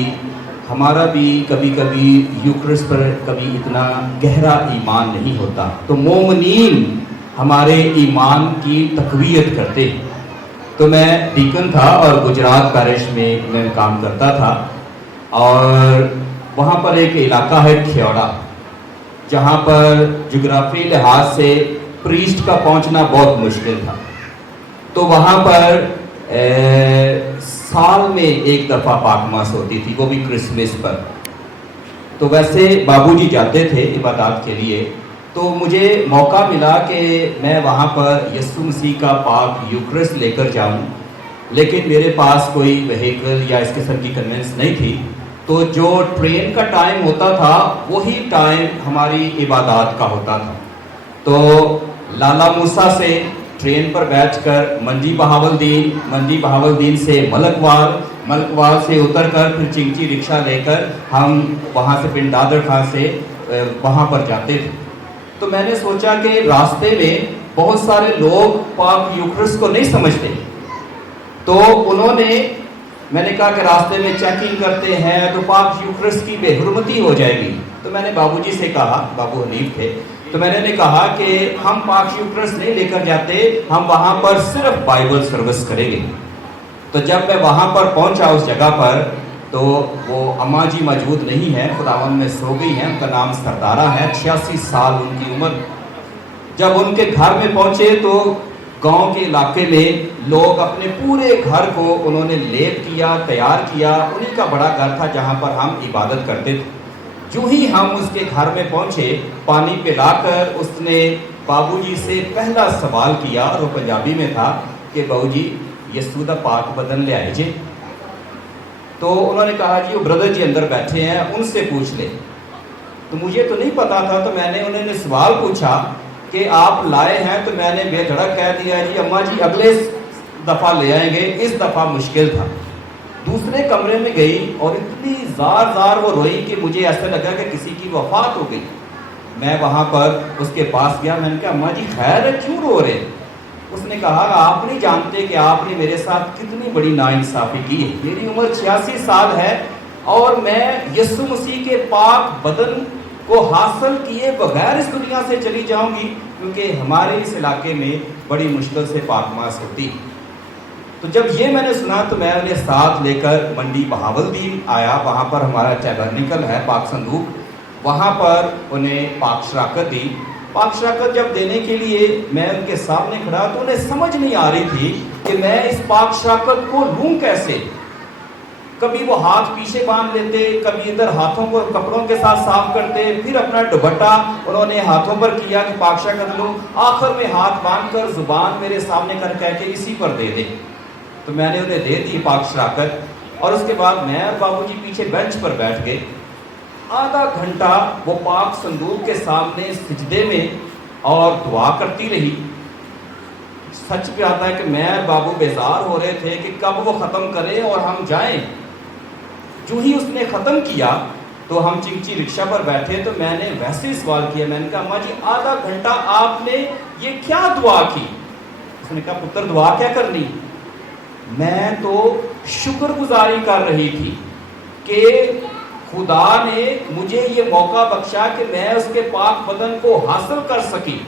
हमारा भी कभी कभी यूक्रिस्ट पर कभी इतना गहरा ईमान नहीं होता, तो मोमिनीन हमारे ईमान की तक़वियत करते। तो मैं डीकन था और गुजरात पैरिश में मैं काम करता था, और वहाँ पर एक इलाका है खेड़ा, जहाँ पर जोग्राफी लिहाज से प्रीस्ट का पहुंचना बहुत मुश्किल था। तो वहाँ पर साल में एक दफ़ा पाकमास होती थी, वो भी क्रिसमस पर। तो वैसे बाबूजी जाते थे इबादत के लिए, तो मुझे मौका मिला कि मैं वहाँ पर यीशु मसीह का पाक यूक्रिस्ट लेकर जाऊँ, लेकिन मेरे पास कोई व्हीकल या इस किस्म की कन्वेंस नहीं थी। तो जो ट्रेन का टाइम होता था वही टाइम हमारी इबादत का होता था। तो लाला मूसा से ट्रेन पर बैठकर मंजी बहावलदीन से मलकवाल से उतरकर फिर चिंची रिक्शा लेकर हम वहाँ से पिंड दादर खां से वहाँ पर जाते थे। तो मैंने सोचा कि रास्ते में बहुत सारे लोग पाक यूक्रिस्ट को नहीं समझते, तो मैंने कहा कि रास्ते में चेकिंग करते हैं तो पाक यूक्रिस्ट की बेहुरमती हो जाएगी। तो मैंने बाबूजी से कहा, बाबू हनीफ थे, तो मैंने कहा कि हम पाक यूक्रिस्ट नहीं लेकर जाते, हम वहाँ पर सिर्फ बाइबल सर्विस करेंगे। तो जब मैं वहाँ पर पहुँचा उस जगह पर, तो वो अम्मा जी मौजूद नहीं है, खुदावन में सो गई हैं, उनका नाम सरदारा है, 86 साल उनकी उम्र। जब उनके घर में पहुँचे तो गांव के इलाके में लोग अपने पूरे घर को उन्होंने लेप किया, तैयार किया। उन्हीं का बड़ा घर था जहाँ पर हम इबादत करते थे। जो ही हम उसके घर में पहुँचे, पानी पिलाकर उसने बाबूजी से पहला सवाल किया, और वो पंजाबी में था कि बाबूजी यीशु दा पाक बदन ले आए जी। तो उन्होंने कहा जी वो ब्रदर जी अंदर बैठे हैं, उनसे पूछ ले। तो मुझे तो नहीं पता था, तो मैंने उन्होंने सवाल पूछा कि आप लाए हैं, तो मैंने बेधड़क कह दिया जी अम्मा जी अगले दफ़ा ले आएंगे, इस दफ़ा मुश्किल था। दूसरे कमरे में गई और इतनी जार वो रोई कि मुझे ऐसा लगा कि किसी की वफात हो गई। मैं वहाँ पर उसके पास गया, मैंने कहा अम्मा जी खैर है, क्यों रो रहे? उसने कहा आप नहीं जानते कि आपने मेरे साथ कितनी बड़ी नाइंसाफ़ी की है। मेरी उम्र 86 साल है और मैं यीशु मसीह के पाक बदन को हासिल किए बगैर इस दुनिया से चली जाऊंगी, क्योंकि हमारे इस इलाके में बड़ी मुश्किल से पाकमास होती है। तो जब ये मैंने सुना तो मैं उन्हें साथ लेकर मंडी बहावलदीन आया। वहाँ पर हमारा टैबरनेकल है, पाक संदूक, वहाँ पर उन्हें पाक शराकत दी। पाक शराकत जब देने के लिए मैं उनके सामने खड़ा, तो उन्हें समझ नहीं आ रही थी कि मैं इस पाक शराकत को लूँ कैसे। कभी वो हाथ पीछे बांध लेते, कभी इधर हाथों को कपड़ों के साथ साफ करते, फिर अपना दुपट्टा उन्होंने हाथों पर किया कि पाक शराकत लूँ। आखिर में हाथ बांधकर जुबान मेरे सामने कर कह के इसी पर दे दे। तो मैंने उन्हें दे दी पाक शराकत, और उसके बाद मैं और बाबूजी पीछे बेंच पर बैठ गए। आधा घंटा वो पाक संदूक के सामने सिजदे में और दुआ करती रही। सच पे आता है कि मैं और बाबू बेजार हो रहे थे कि कब वो ख़त्म करे और हम जाएं। जो ही उसने ख़त्म किया तो हम चिंची रिक्शा पर बैठे, तो मैंने वैसे ही सवाल किया, मैंने कहा अम्मा जी आधा घंटा आपने ये क्या दुआ की? उसने कहा पुत्र दुआ क्या करनी, मैं तो शुक्रगुजारी कर रही थी कि खुदा ने मुझे ये मौका बख्शा कि मैं उसके पाक बदन को हासिल कर सकी।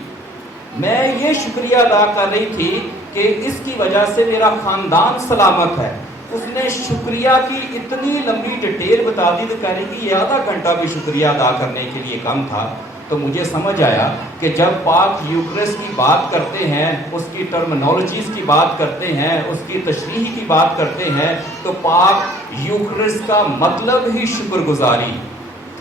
मैं ये शुक्रिया अदा कर रही थी कि इसकी वजह से मेरा खानदान सलामत है। उसने शुक्रिया की इतनी लंबी डिटेल बता दी, तो कह रही कि ये आधा घंटा भी शुक्रिया अदा करने के लिए कम था। तो मुझे समझ आया कि जब पाक यूक्रिस्ट की बात करते हैं, उसकी टर्मिनोलॉजीज की बात करते हैं, उसकी तशरीह की बात करते हैं, तो पाक यूक्रिस्ट का मतलब ही शुक्रगुजारी,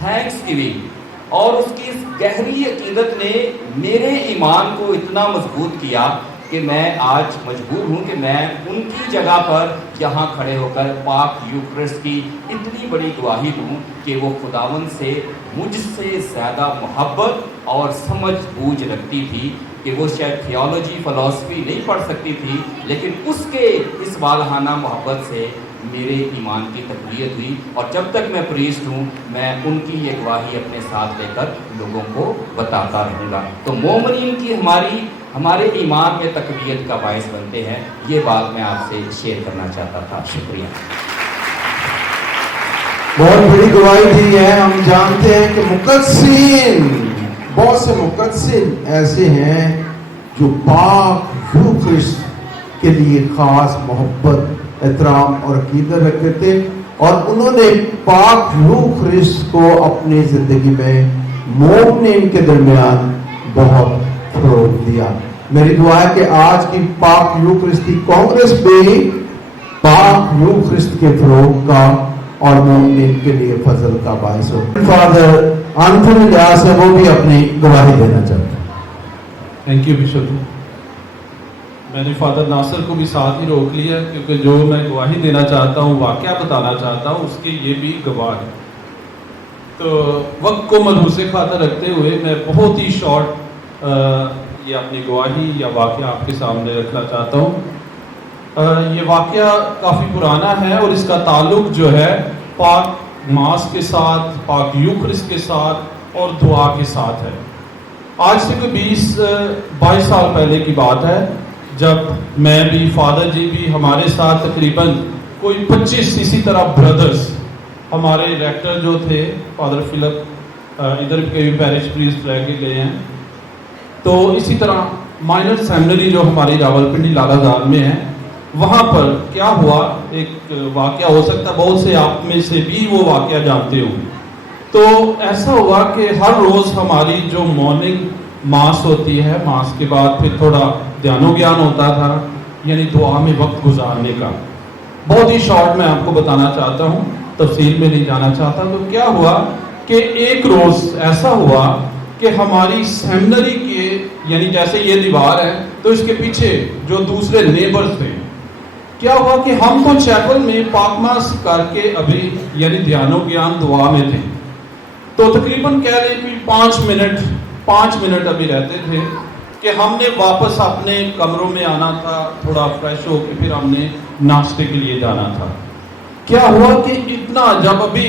थैंक्स गिविंग। और उसकी इस गहरी अकीदत ने मेरे ईमान को इतना मजबूत किया कि मैं आज मजबूर हूँ कि मैं उनकी जगह पर यहाँ खड़े होकर पाक यूक्रिस्ट की इतनी बड़ी गवाही दूँ कि वो खुदावन से मुझसे ज़्यादा मोहब्बत और समझ बूझ रखती थी, कि वो शायद थियोलॉजी फ़िलासफ़ी नहीं पढ़ सकती थी, लेकिन उसके इस वालहाना मोहब्बत से मेरे ईमान की तक़वियत हुई। और जब तक मैं प्रीस्ट हूँ, मैं उनकी ये गवाही अपने साथ लेकर लोगों को बताता रहूँगा। तो मोमिनीन की हमारे ईमान में तक़वियत का बायस बनते हैं। ये बात मैं आपसे शेयर करना चाहता था। शुक्रिया। बहुत बड़ी गवाही दी है। हम जानते हैं कि मुक़द्दसीन, बहुत से मुक़द्दसीन ऐसे हैं जो पाक यूक्रिस्ट के लिए ख़ास मोहब्बत, एहतराम और अक़ीदत रखते थे, और उन्होंने पाक यूक्रिस्ट को अपनी ज़िंदगी में मोमिनीन के दरमियान बहुत फरोग दिया। मेरी दुआ है कि आज की पाक यूखरिस्ती कांग्रेस भी पाक यूखरिस्त के फरोग का और मोमिन के लिए फजल का बाइस हो। फादर एंथनी लियास है, वो भी अपनी गवाही देना चाहते हैं। थैंक यू बिशप जी। मैंने फादर नासिर को भी साथ ही रोक लिया क्योंकि जो मैं गवाही देना चाहता हूँ, वाकया बताना चाहता हूँ, उसके ये भी गवाह है। तो वक्त को मलहूज़े खातर रखते हुए मैं बहुत ही शॉर्ट ये अपनी गवाही या वाकया आपके सामने रखना चाहता हूँ। ये वाकया काफ़ी पुराना है और इसका ताल्लुक जो है पाक मास के साथ, पाक यूखरिस्त के साथ और दुआ के साथ है। आज से कोई 20-22 साल पहले की बात है, जब मैं भी, फादर जी भी, हमारे साथ तकरीबन कोई 25 इसी तरह ब्रदर्स, हमारे रेक्टर जो थे फादर फिलिप, इधर के पैरिश प्रीस्ट रह के गए हैं, तो इसी तरह माइनर सेमिनरी जो हमारी रावलपिंडी लालाजान में है, वहाँ पर क्या हुआ, एक वाकया हो सकता है बहुत से आप में से भी वो वाकया जानते हो। तो ऐसा हुआ कि हर रोज़ हमारी जो मॉर्निंग मास होती है, मास के बाद फिर थोड़ा ध्यानो ज्ञान होता था, यानी दुआ में वक्त गुजारने का। बहुत ही शॉर्ट मैं आपको बताना चाहता हूँ, तफसील में नहीं जाना चाहता। तो क्या हुआ कि एक रोज़ ऐसा हुआ कि हमारी सेमिनरी के, यानी जैसे ये दीवार है तो इसके पीछे जो दूसरे नेबर्स थे, क्या हुआ कि हम तो चैपल में पाकमास करके अभी यानी ध्यानो ज्ञान दुआ में थे, तो तकरीबन कह लें कि 5 मिनट अभी रहते थे कि हमने वापस अपने कमरों में आना था, थोड़ा फ्रेश होकर फिर हमने नाश्ते के लिए जाना था। क्या हुआ कि इतना, जब अभी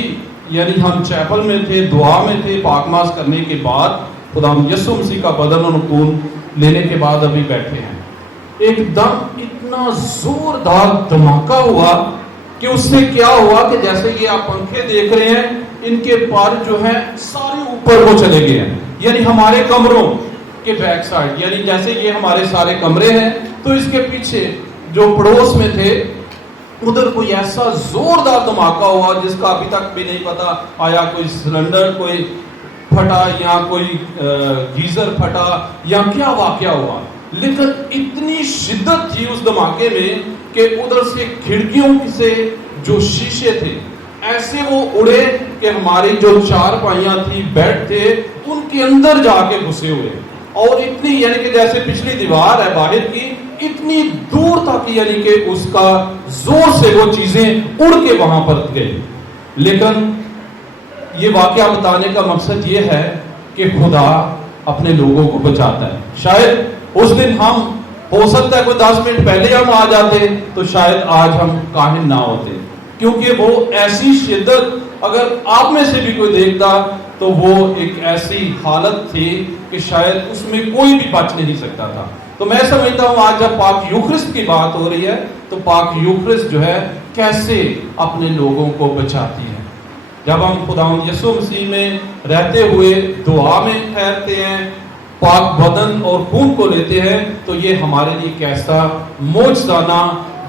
यानी हम चैपल में थे, दुआ में थे, पाकमास करने के बाद खुदा यीशु मसीह का बदन और खून लेने के बाद अभी बैठे हैं, एकदम इतना जोरदार धमाका हुआ कि उससे क्या हुआ कि जैसे ये आप पंखे देख रहे हैं, इनके पर जो है सारे ऊपर वो चले गए हैं, यानी हमारे कमरों के बैक साइड, यानी जैसे ये हमारे सारे कमरे हैं, तो इसके पीछे जो पड़ोस में थे उधर कोई ऐसा जोरदार धमाका हुआ जिसका अभी तक भी नहीं पता, आया कोई सिलेंडर कोई फटा या कोई गीजर फटा या क्या वाकया हुआ, लेकिन इतनी शिद्दत थी उस धमाके में कि उधर से खिड़कियों से जो शीशे थे ऐसे वो उड़े कि हमारी जो चारपाइयां थी, बेड थे, उनके अंदर जाके घुसे हुए, और इतनी यानी कि जैसे पिछली दीवार है बाहर की, इतनी दूर तक यानी कि उसका जोर से वो चीजें उड़ के वहां पर गई। लेकिन ये वाकया बताने का मकसद ये है कि खुदा अपने लोगों को बचाता है। शायद उस दिन हम, हो सकता है कोई 10 मिनट पहले हम आ जाते तो शायद आज हम काहिल ना होते, क्योंकि वो ऐसी शिद्दत, अगर आप में से भी कोई देखता तो वो एक ऐसी हालत थी कि शायद उसमें कोई भी बच नहीं सकता था। तो मैं समझता हूँ आज जब पाक यूखरिस्त की बात हो रही है तो पाक यूखरिस्त जो है कैसे अपने लोगों को बचाती है। जब हम खुदावंद यीशु मसीह में रहते हुए दुआ में ठहरते हैं, पाक बदन और खून को लेते हैं, तो ये हमारे लिए कैसा मोजज़ाना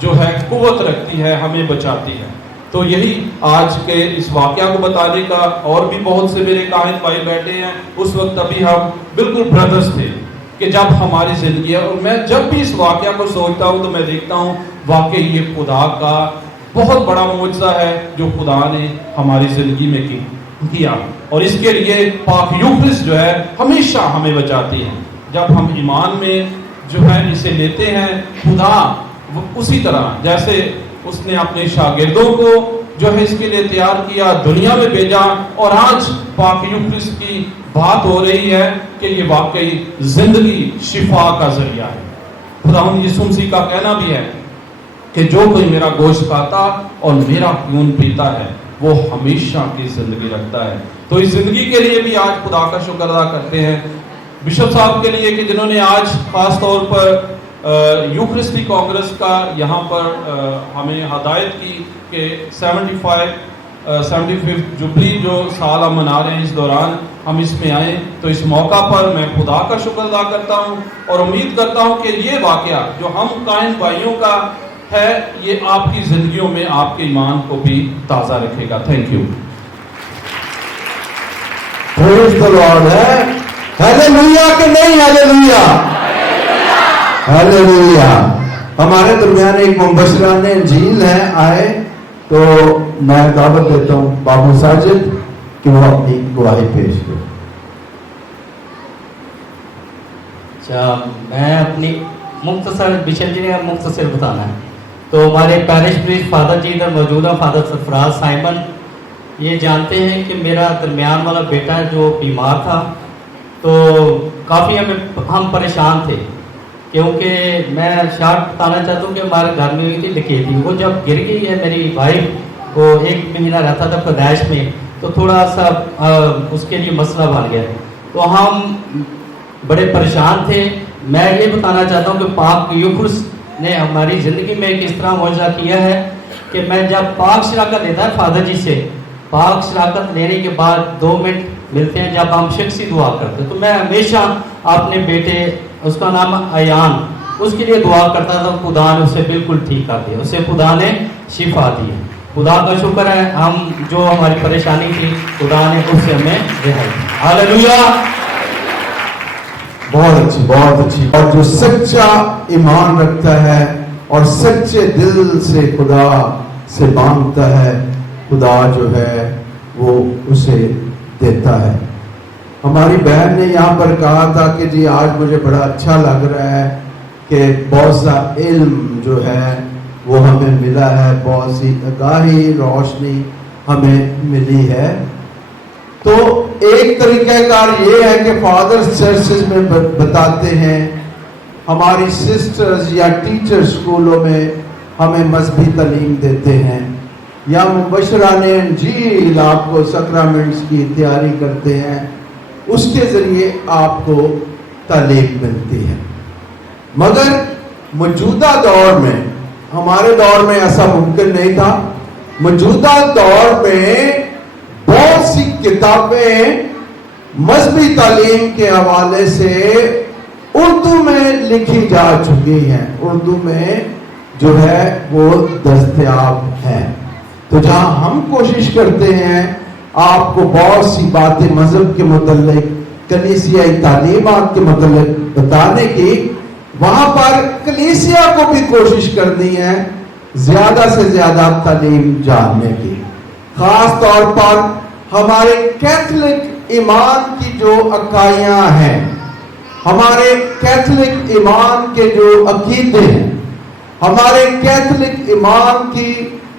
जो है कुव्वत रखती है, हमें बचाती है। तो यही आज के इस वाकया को बताने का, और भी बहुत से मेरे काहिन भाई बैठे हैं, उस वक्त अभी हम बिल्कुल ब्रदर्स थे कि जब हमारी जिंदगी है, और मैं जब भी इस वाकया को सोचता हूँ तो मैं देखता हूँ वाकई ये खुदा का बहुत बड़ा मुआवजा है जो खुदा ने हमारी जिंदगी में किया, और इसके लिए पाक यूखरिस्त जो है हमेशा हमें बचाती है। जब हम ईमान में जो है इसे लेते हैं, खुदा उसी तरह जैसे उसने अपने शागिर्दों को जो है इसके लिए तैयार किया, दुनिया में भेजा, और आज पाक यूखरिस्त की बात हो रही है कि ये वाकई जिंदगी शिफा का जरिया है। खुदावंद यीशु मसीह का कहना भी है कि जो कोई मेरा गोश्त खाता और मेरा खून पीता है वो हमेशा की जिंदगी रखता है। तो इस जिंदगी के लिए भी आज खुदा का शुक्र अदा करते हैं बिशप साहब के लिए कि जिन्होंने आज खास तौर पर यूखरिस्टी कांग्रेस का यहाँ पर हमें हदायत की कि 75 जुबली जो साल हम मना रहे हैं, इस दौरान हम इसमें आए, तो इस मौका पर मैं खुदा का शुक्र अदा करता हूँ और उम्मीद करता हूँ कि ये वाकया जो हम कायन भाइयों का है ये आपकी जिंदगियों में आपके ईमान को भी ताज़ा रखेगा। Thank you. Praise the Lord है। हालेलुया कि नहीं हालेलुया? हालेलुया। हमारे दरमियान एक मुबशरान इंजील है आए, तो मैं दावत देता हूँ बाबू साजिद कि वो अपनी गवाही पेश करें। अच्छा, मैं अपनी मुख्तसर बिशन जी ने मुख्तसर बताना है। तो हमारे पैरिश प्रीस्ट फादर जी इधर मौजूद हैं, फादर सरफराज साइमन। ये जानते हैं कि मेरा दरमियान वाला बेटा जो बीमार था, तो काफ़ी हम परेशान थे, क्योंकि मैं शार्ट बताना चाहता हूँ कि हमारे घर में हुई थी डकैती। वो जब गिर गई है मेरी वाइफ, वो 1 महीना रहता था पैदाइश में, तो थोड़ा सा उसके लिए मसला बन गया। तो हम बड़े परेशान थे। मैं ये बताना चाहता हूँ कि पाक यूखुस ने हमारी ज़िंदगी में किस तरह मुआवजा किया है कि मैं जब पाक शराकत लेता है फादर जी से, पाक शराकत लेने के बाद 2 मिनट मिलते हैं जब हम शख्सी दुआ करते हैं, तो मैं हमेशा अपने बेटे, उसका नाम अयान, उसके लिए दुआ करता था। खुदा ने उसे बिल्कुल ठीक कर दिया, उसे खुदा ने शिफा दी है। खुदा का शुक्र है, हम जो हमारी परेशानी थी खुदा ने उससे हमें रिहाई दी। हालेलुया। बहुत अच्छी। और जो सच्चा ईमान रखता है और सच्चे दिल से खुदा से मांगता है, खुदा जो है वो उसे देता है। हमारी बहन ने यहाँ पर कहा था कि जी आज मुझे बड़ा अच्छा लग रहा है कि बहुत सा इल्म जो है वो हमें मिला है, बहुत सी आगाही रोशनी हमें मिली है। तो एक तरीक़ाकार ये है कि फादर्स चर्चेज में बताते हैं, हमारी सिस्टर्स या टीचर स्कूलों में हमें मजहबी तालीम देते हैं, या मुबशरान इंजील आपको सक्रमेंट्स की तैयारी करते हैं, उसके ज़रिए आपको तालीम मिलती है। मगर मौजूदा दौर में, हमारे दौर में ऐसा मुमकिन नहीं था। मौजूदा दौर में बहुत सी किताबें मजहबी तालीम के हवाले से उर्दू में लिखी जा चुकी हैं, उर्दू में जो है वो दस्तयाब है। तो जहां हम कोशिश करते हैं आपको बहुत सी बातें मजहब के मुतल्लिक, कलीसियाई तालीमात के मुतल्लिक बताने की, वहां पर कलीसिया को भी कोशिश करनी है ज्यादा से ज्यादा तालीम जानने की। खास तौर पर हमारे कैथलिक ईमान की जो अकाइयां हैं, हमारे कैथलिक ईमान के जो अकीदे हैं, हमारे कैथलिक ईमान की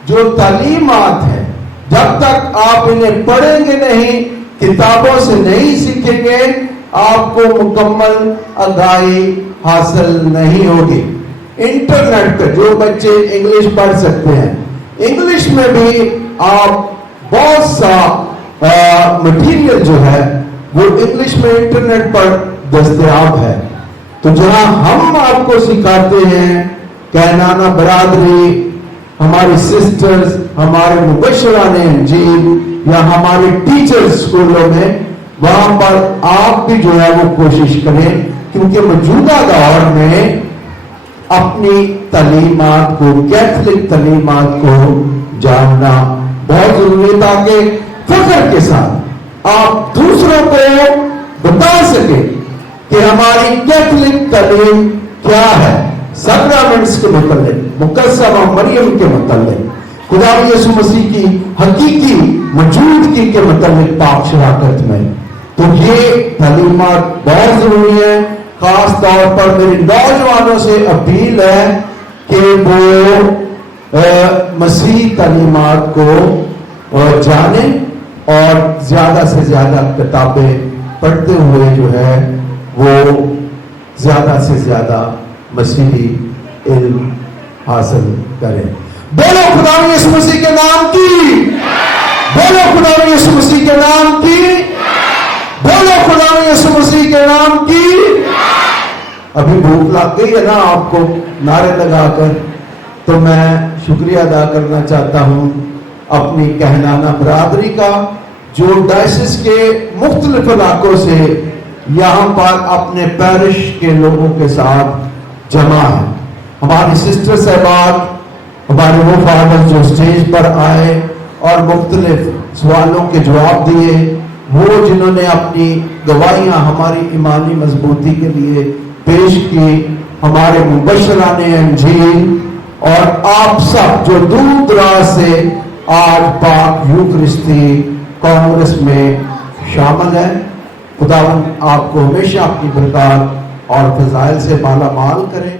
जो तालीमात है, जब तक आप इन्हें पढ़ेंगे नहीं, किताबों से नहीं सीखेंगे, आपको मुकम्मल आगाही हासिल नहीं होगी। इंटरनेट पर जो बच्चे इंग्लिश पढ़ सकते हैं, इंग्लिश में भी आप बहुत सा मटीरियल जो है वो इंग्लिश में इंटरनेट पर दस्तयाब है। तो जहां हम आपको सिखाते हैं, कहनाना बरादरी, हमारी सिस्टर्स, हमारे मुबशरान इंजील या हमारे टीचर्स स्कूलों में, वहां पर आप भी जो है वो कोशिश करें, क्योंकि मौजूदा दौर में अपनी तालीमात को, कैथलिक तालीमात को जानना बहुत जरूरी है, ताकि फख्र के साथ आप दूसरों को बता सके कि हमारी कैथलिक तालीम क्या है, सैक्रामेंट्स के मुतल्लिक, मुकद्दमा मरियम के मुतल्लिक, खुदा यीशु मसीह की हकीकी मौजूदगी के मुतल्लिक पाक शराकत में। तो ये तालीमात बहुत जरूरी है। खास तौर पर मेरे नौजवानों से अपील है कि वो मसीह तालीमात को जाने और ज्यादा से ज्यादा किताबें पढ़ते हुए जो है वो ज्यादा से ज्यादा मसीही इल्म हासिल करें। बोलो खुदा यीशु मसीह के नाम की, बोलो खुदा यीशु मसीह के नाम की, बोलो खुदा यीशु मसीह के नाम की। अभी भूख लग गई है ना आपको नारे लगाकर, तो मैं शुक्रिया अदा करना चाहता हूं अपनी कहनाना बरादरी का, जो डायसिस के मुख्तलिफ इलाकों से यहाँ पर अपने पैरिश के लोगों के साथ जमा है। हमारी सिस्टर साहबान, हमारे वो फादर जो स्टेज पर आए और मुख्तलिफ सवालों के जवाब दिए, वो जिन्होंने अपनी गवाहियां हमारी ईमानी मजबूती के लिए पेश की, हमारे मुबशराने अंजील और आप सब जो दूर दराज से आज पाक यूकरिस्ती कांग्रेस में शामिल है, खुदावन आपको हमेशा अपनी बरकत और फजाइल से माला माल करें।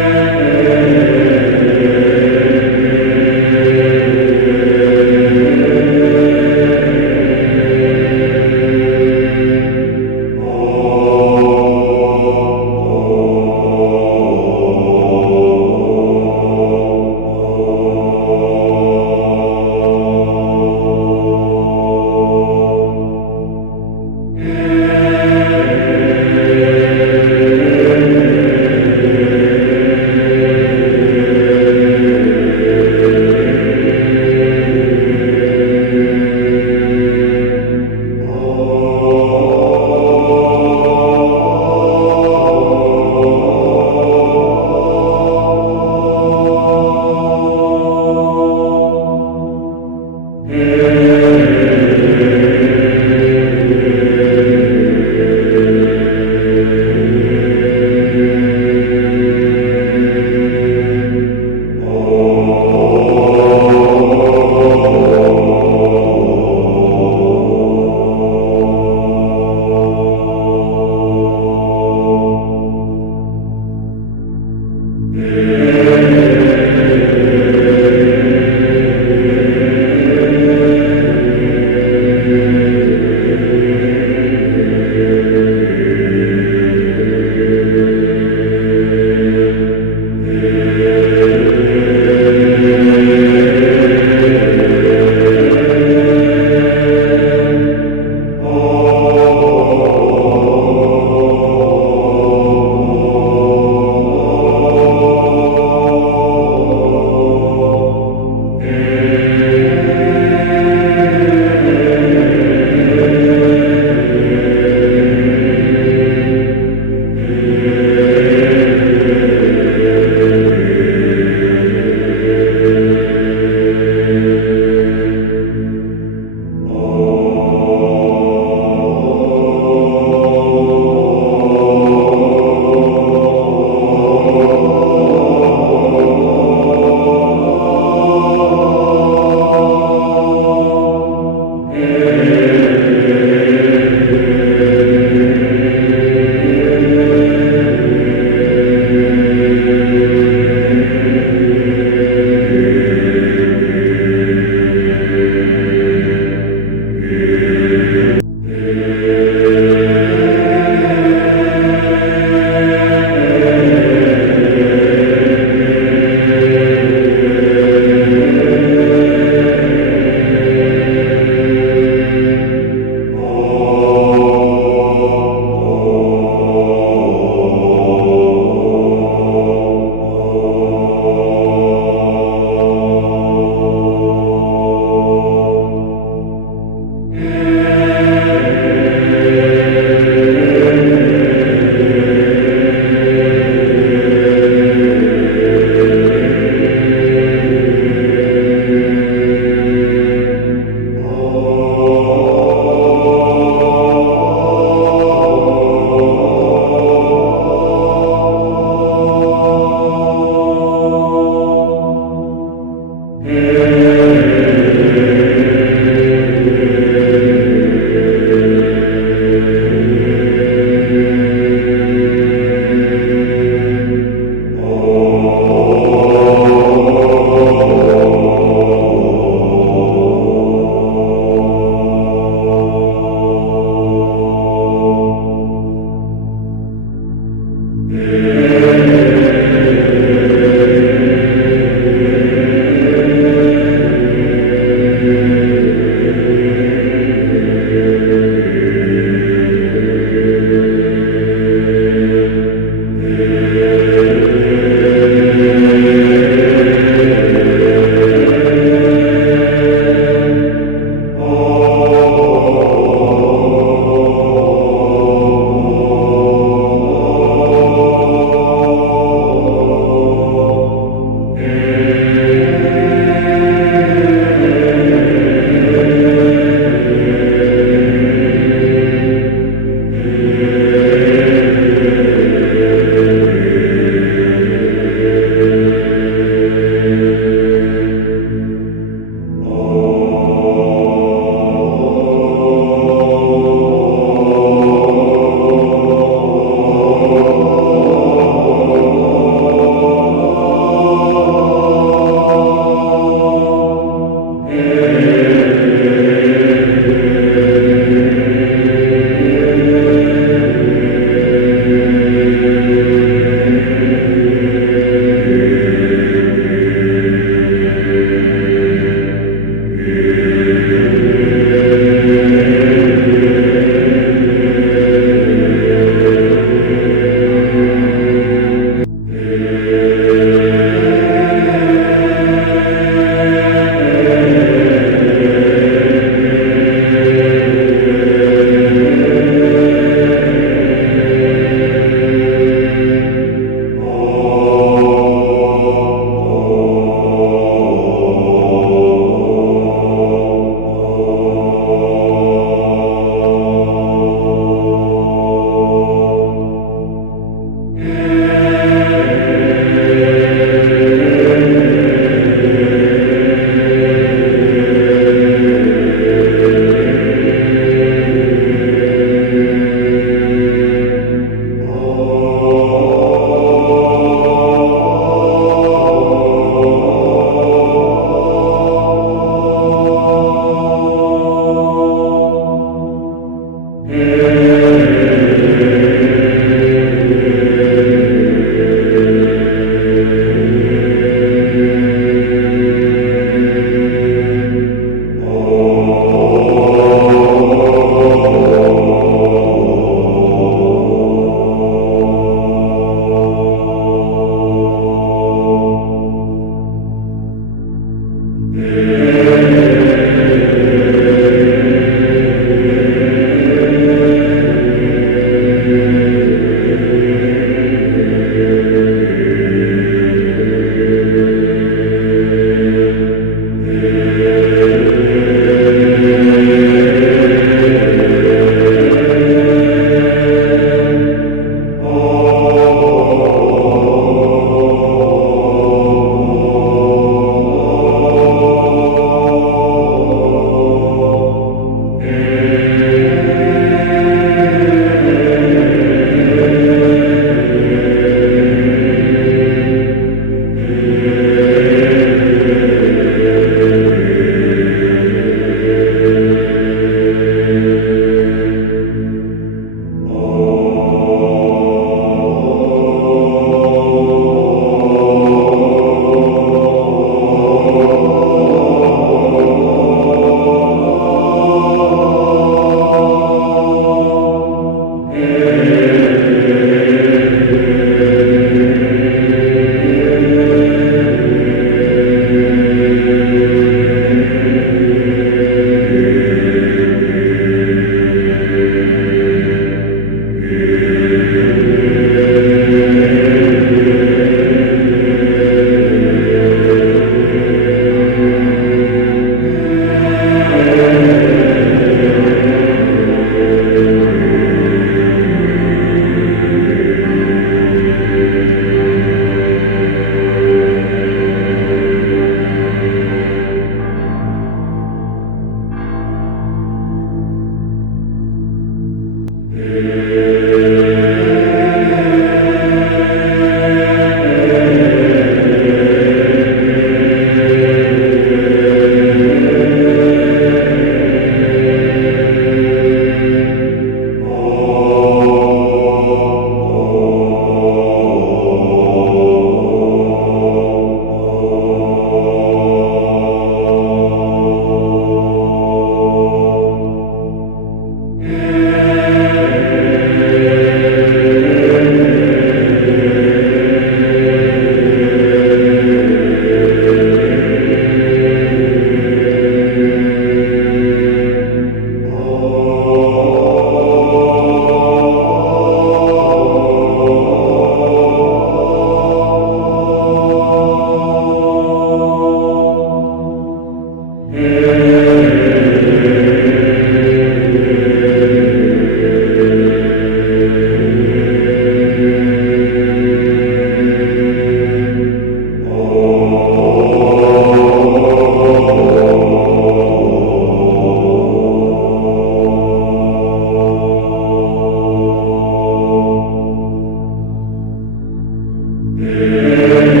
Oh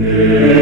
Amen.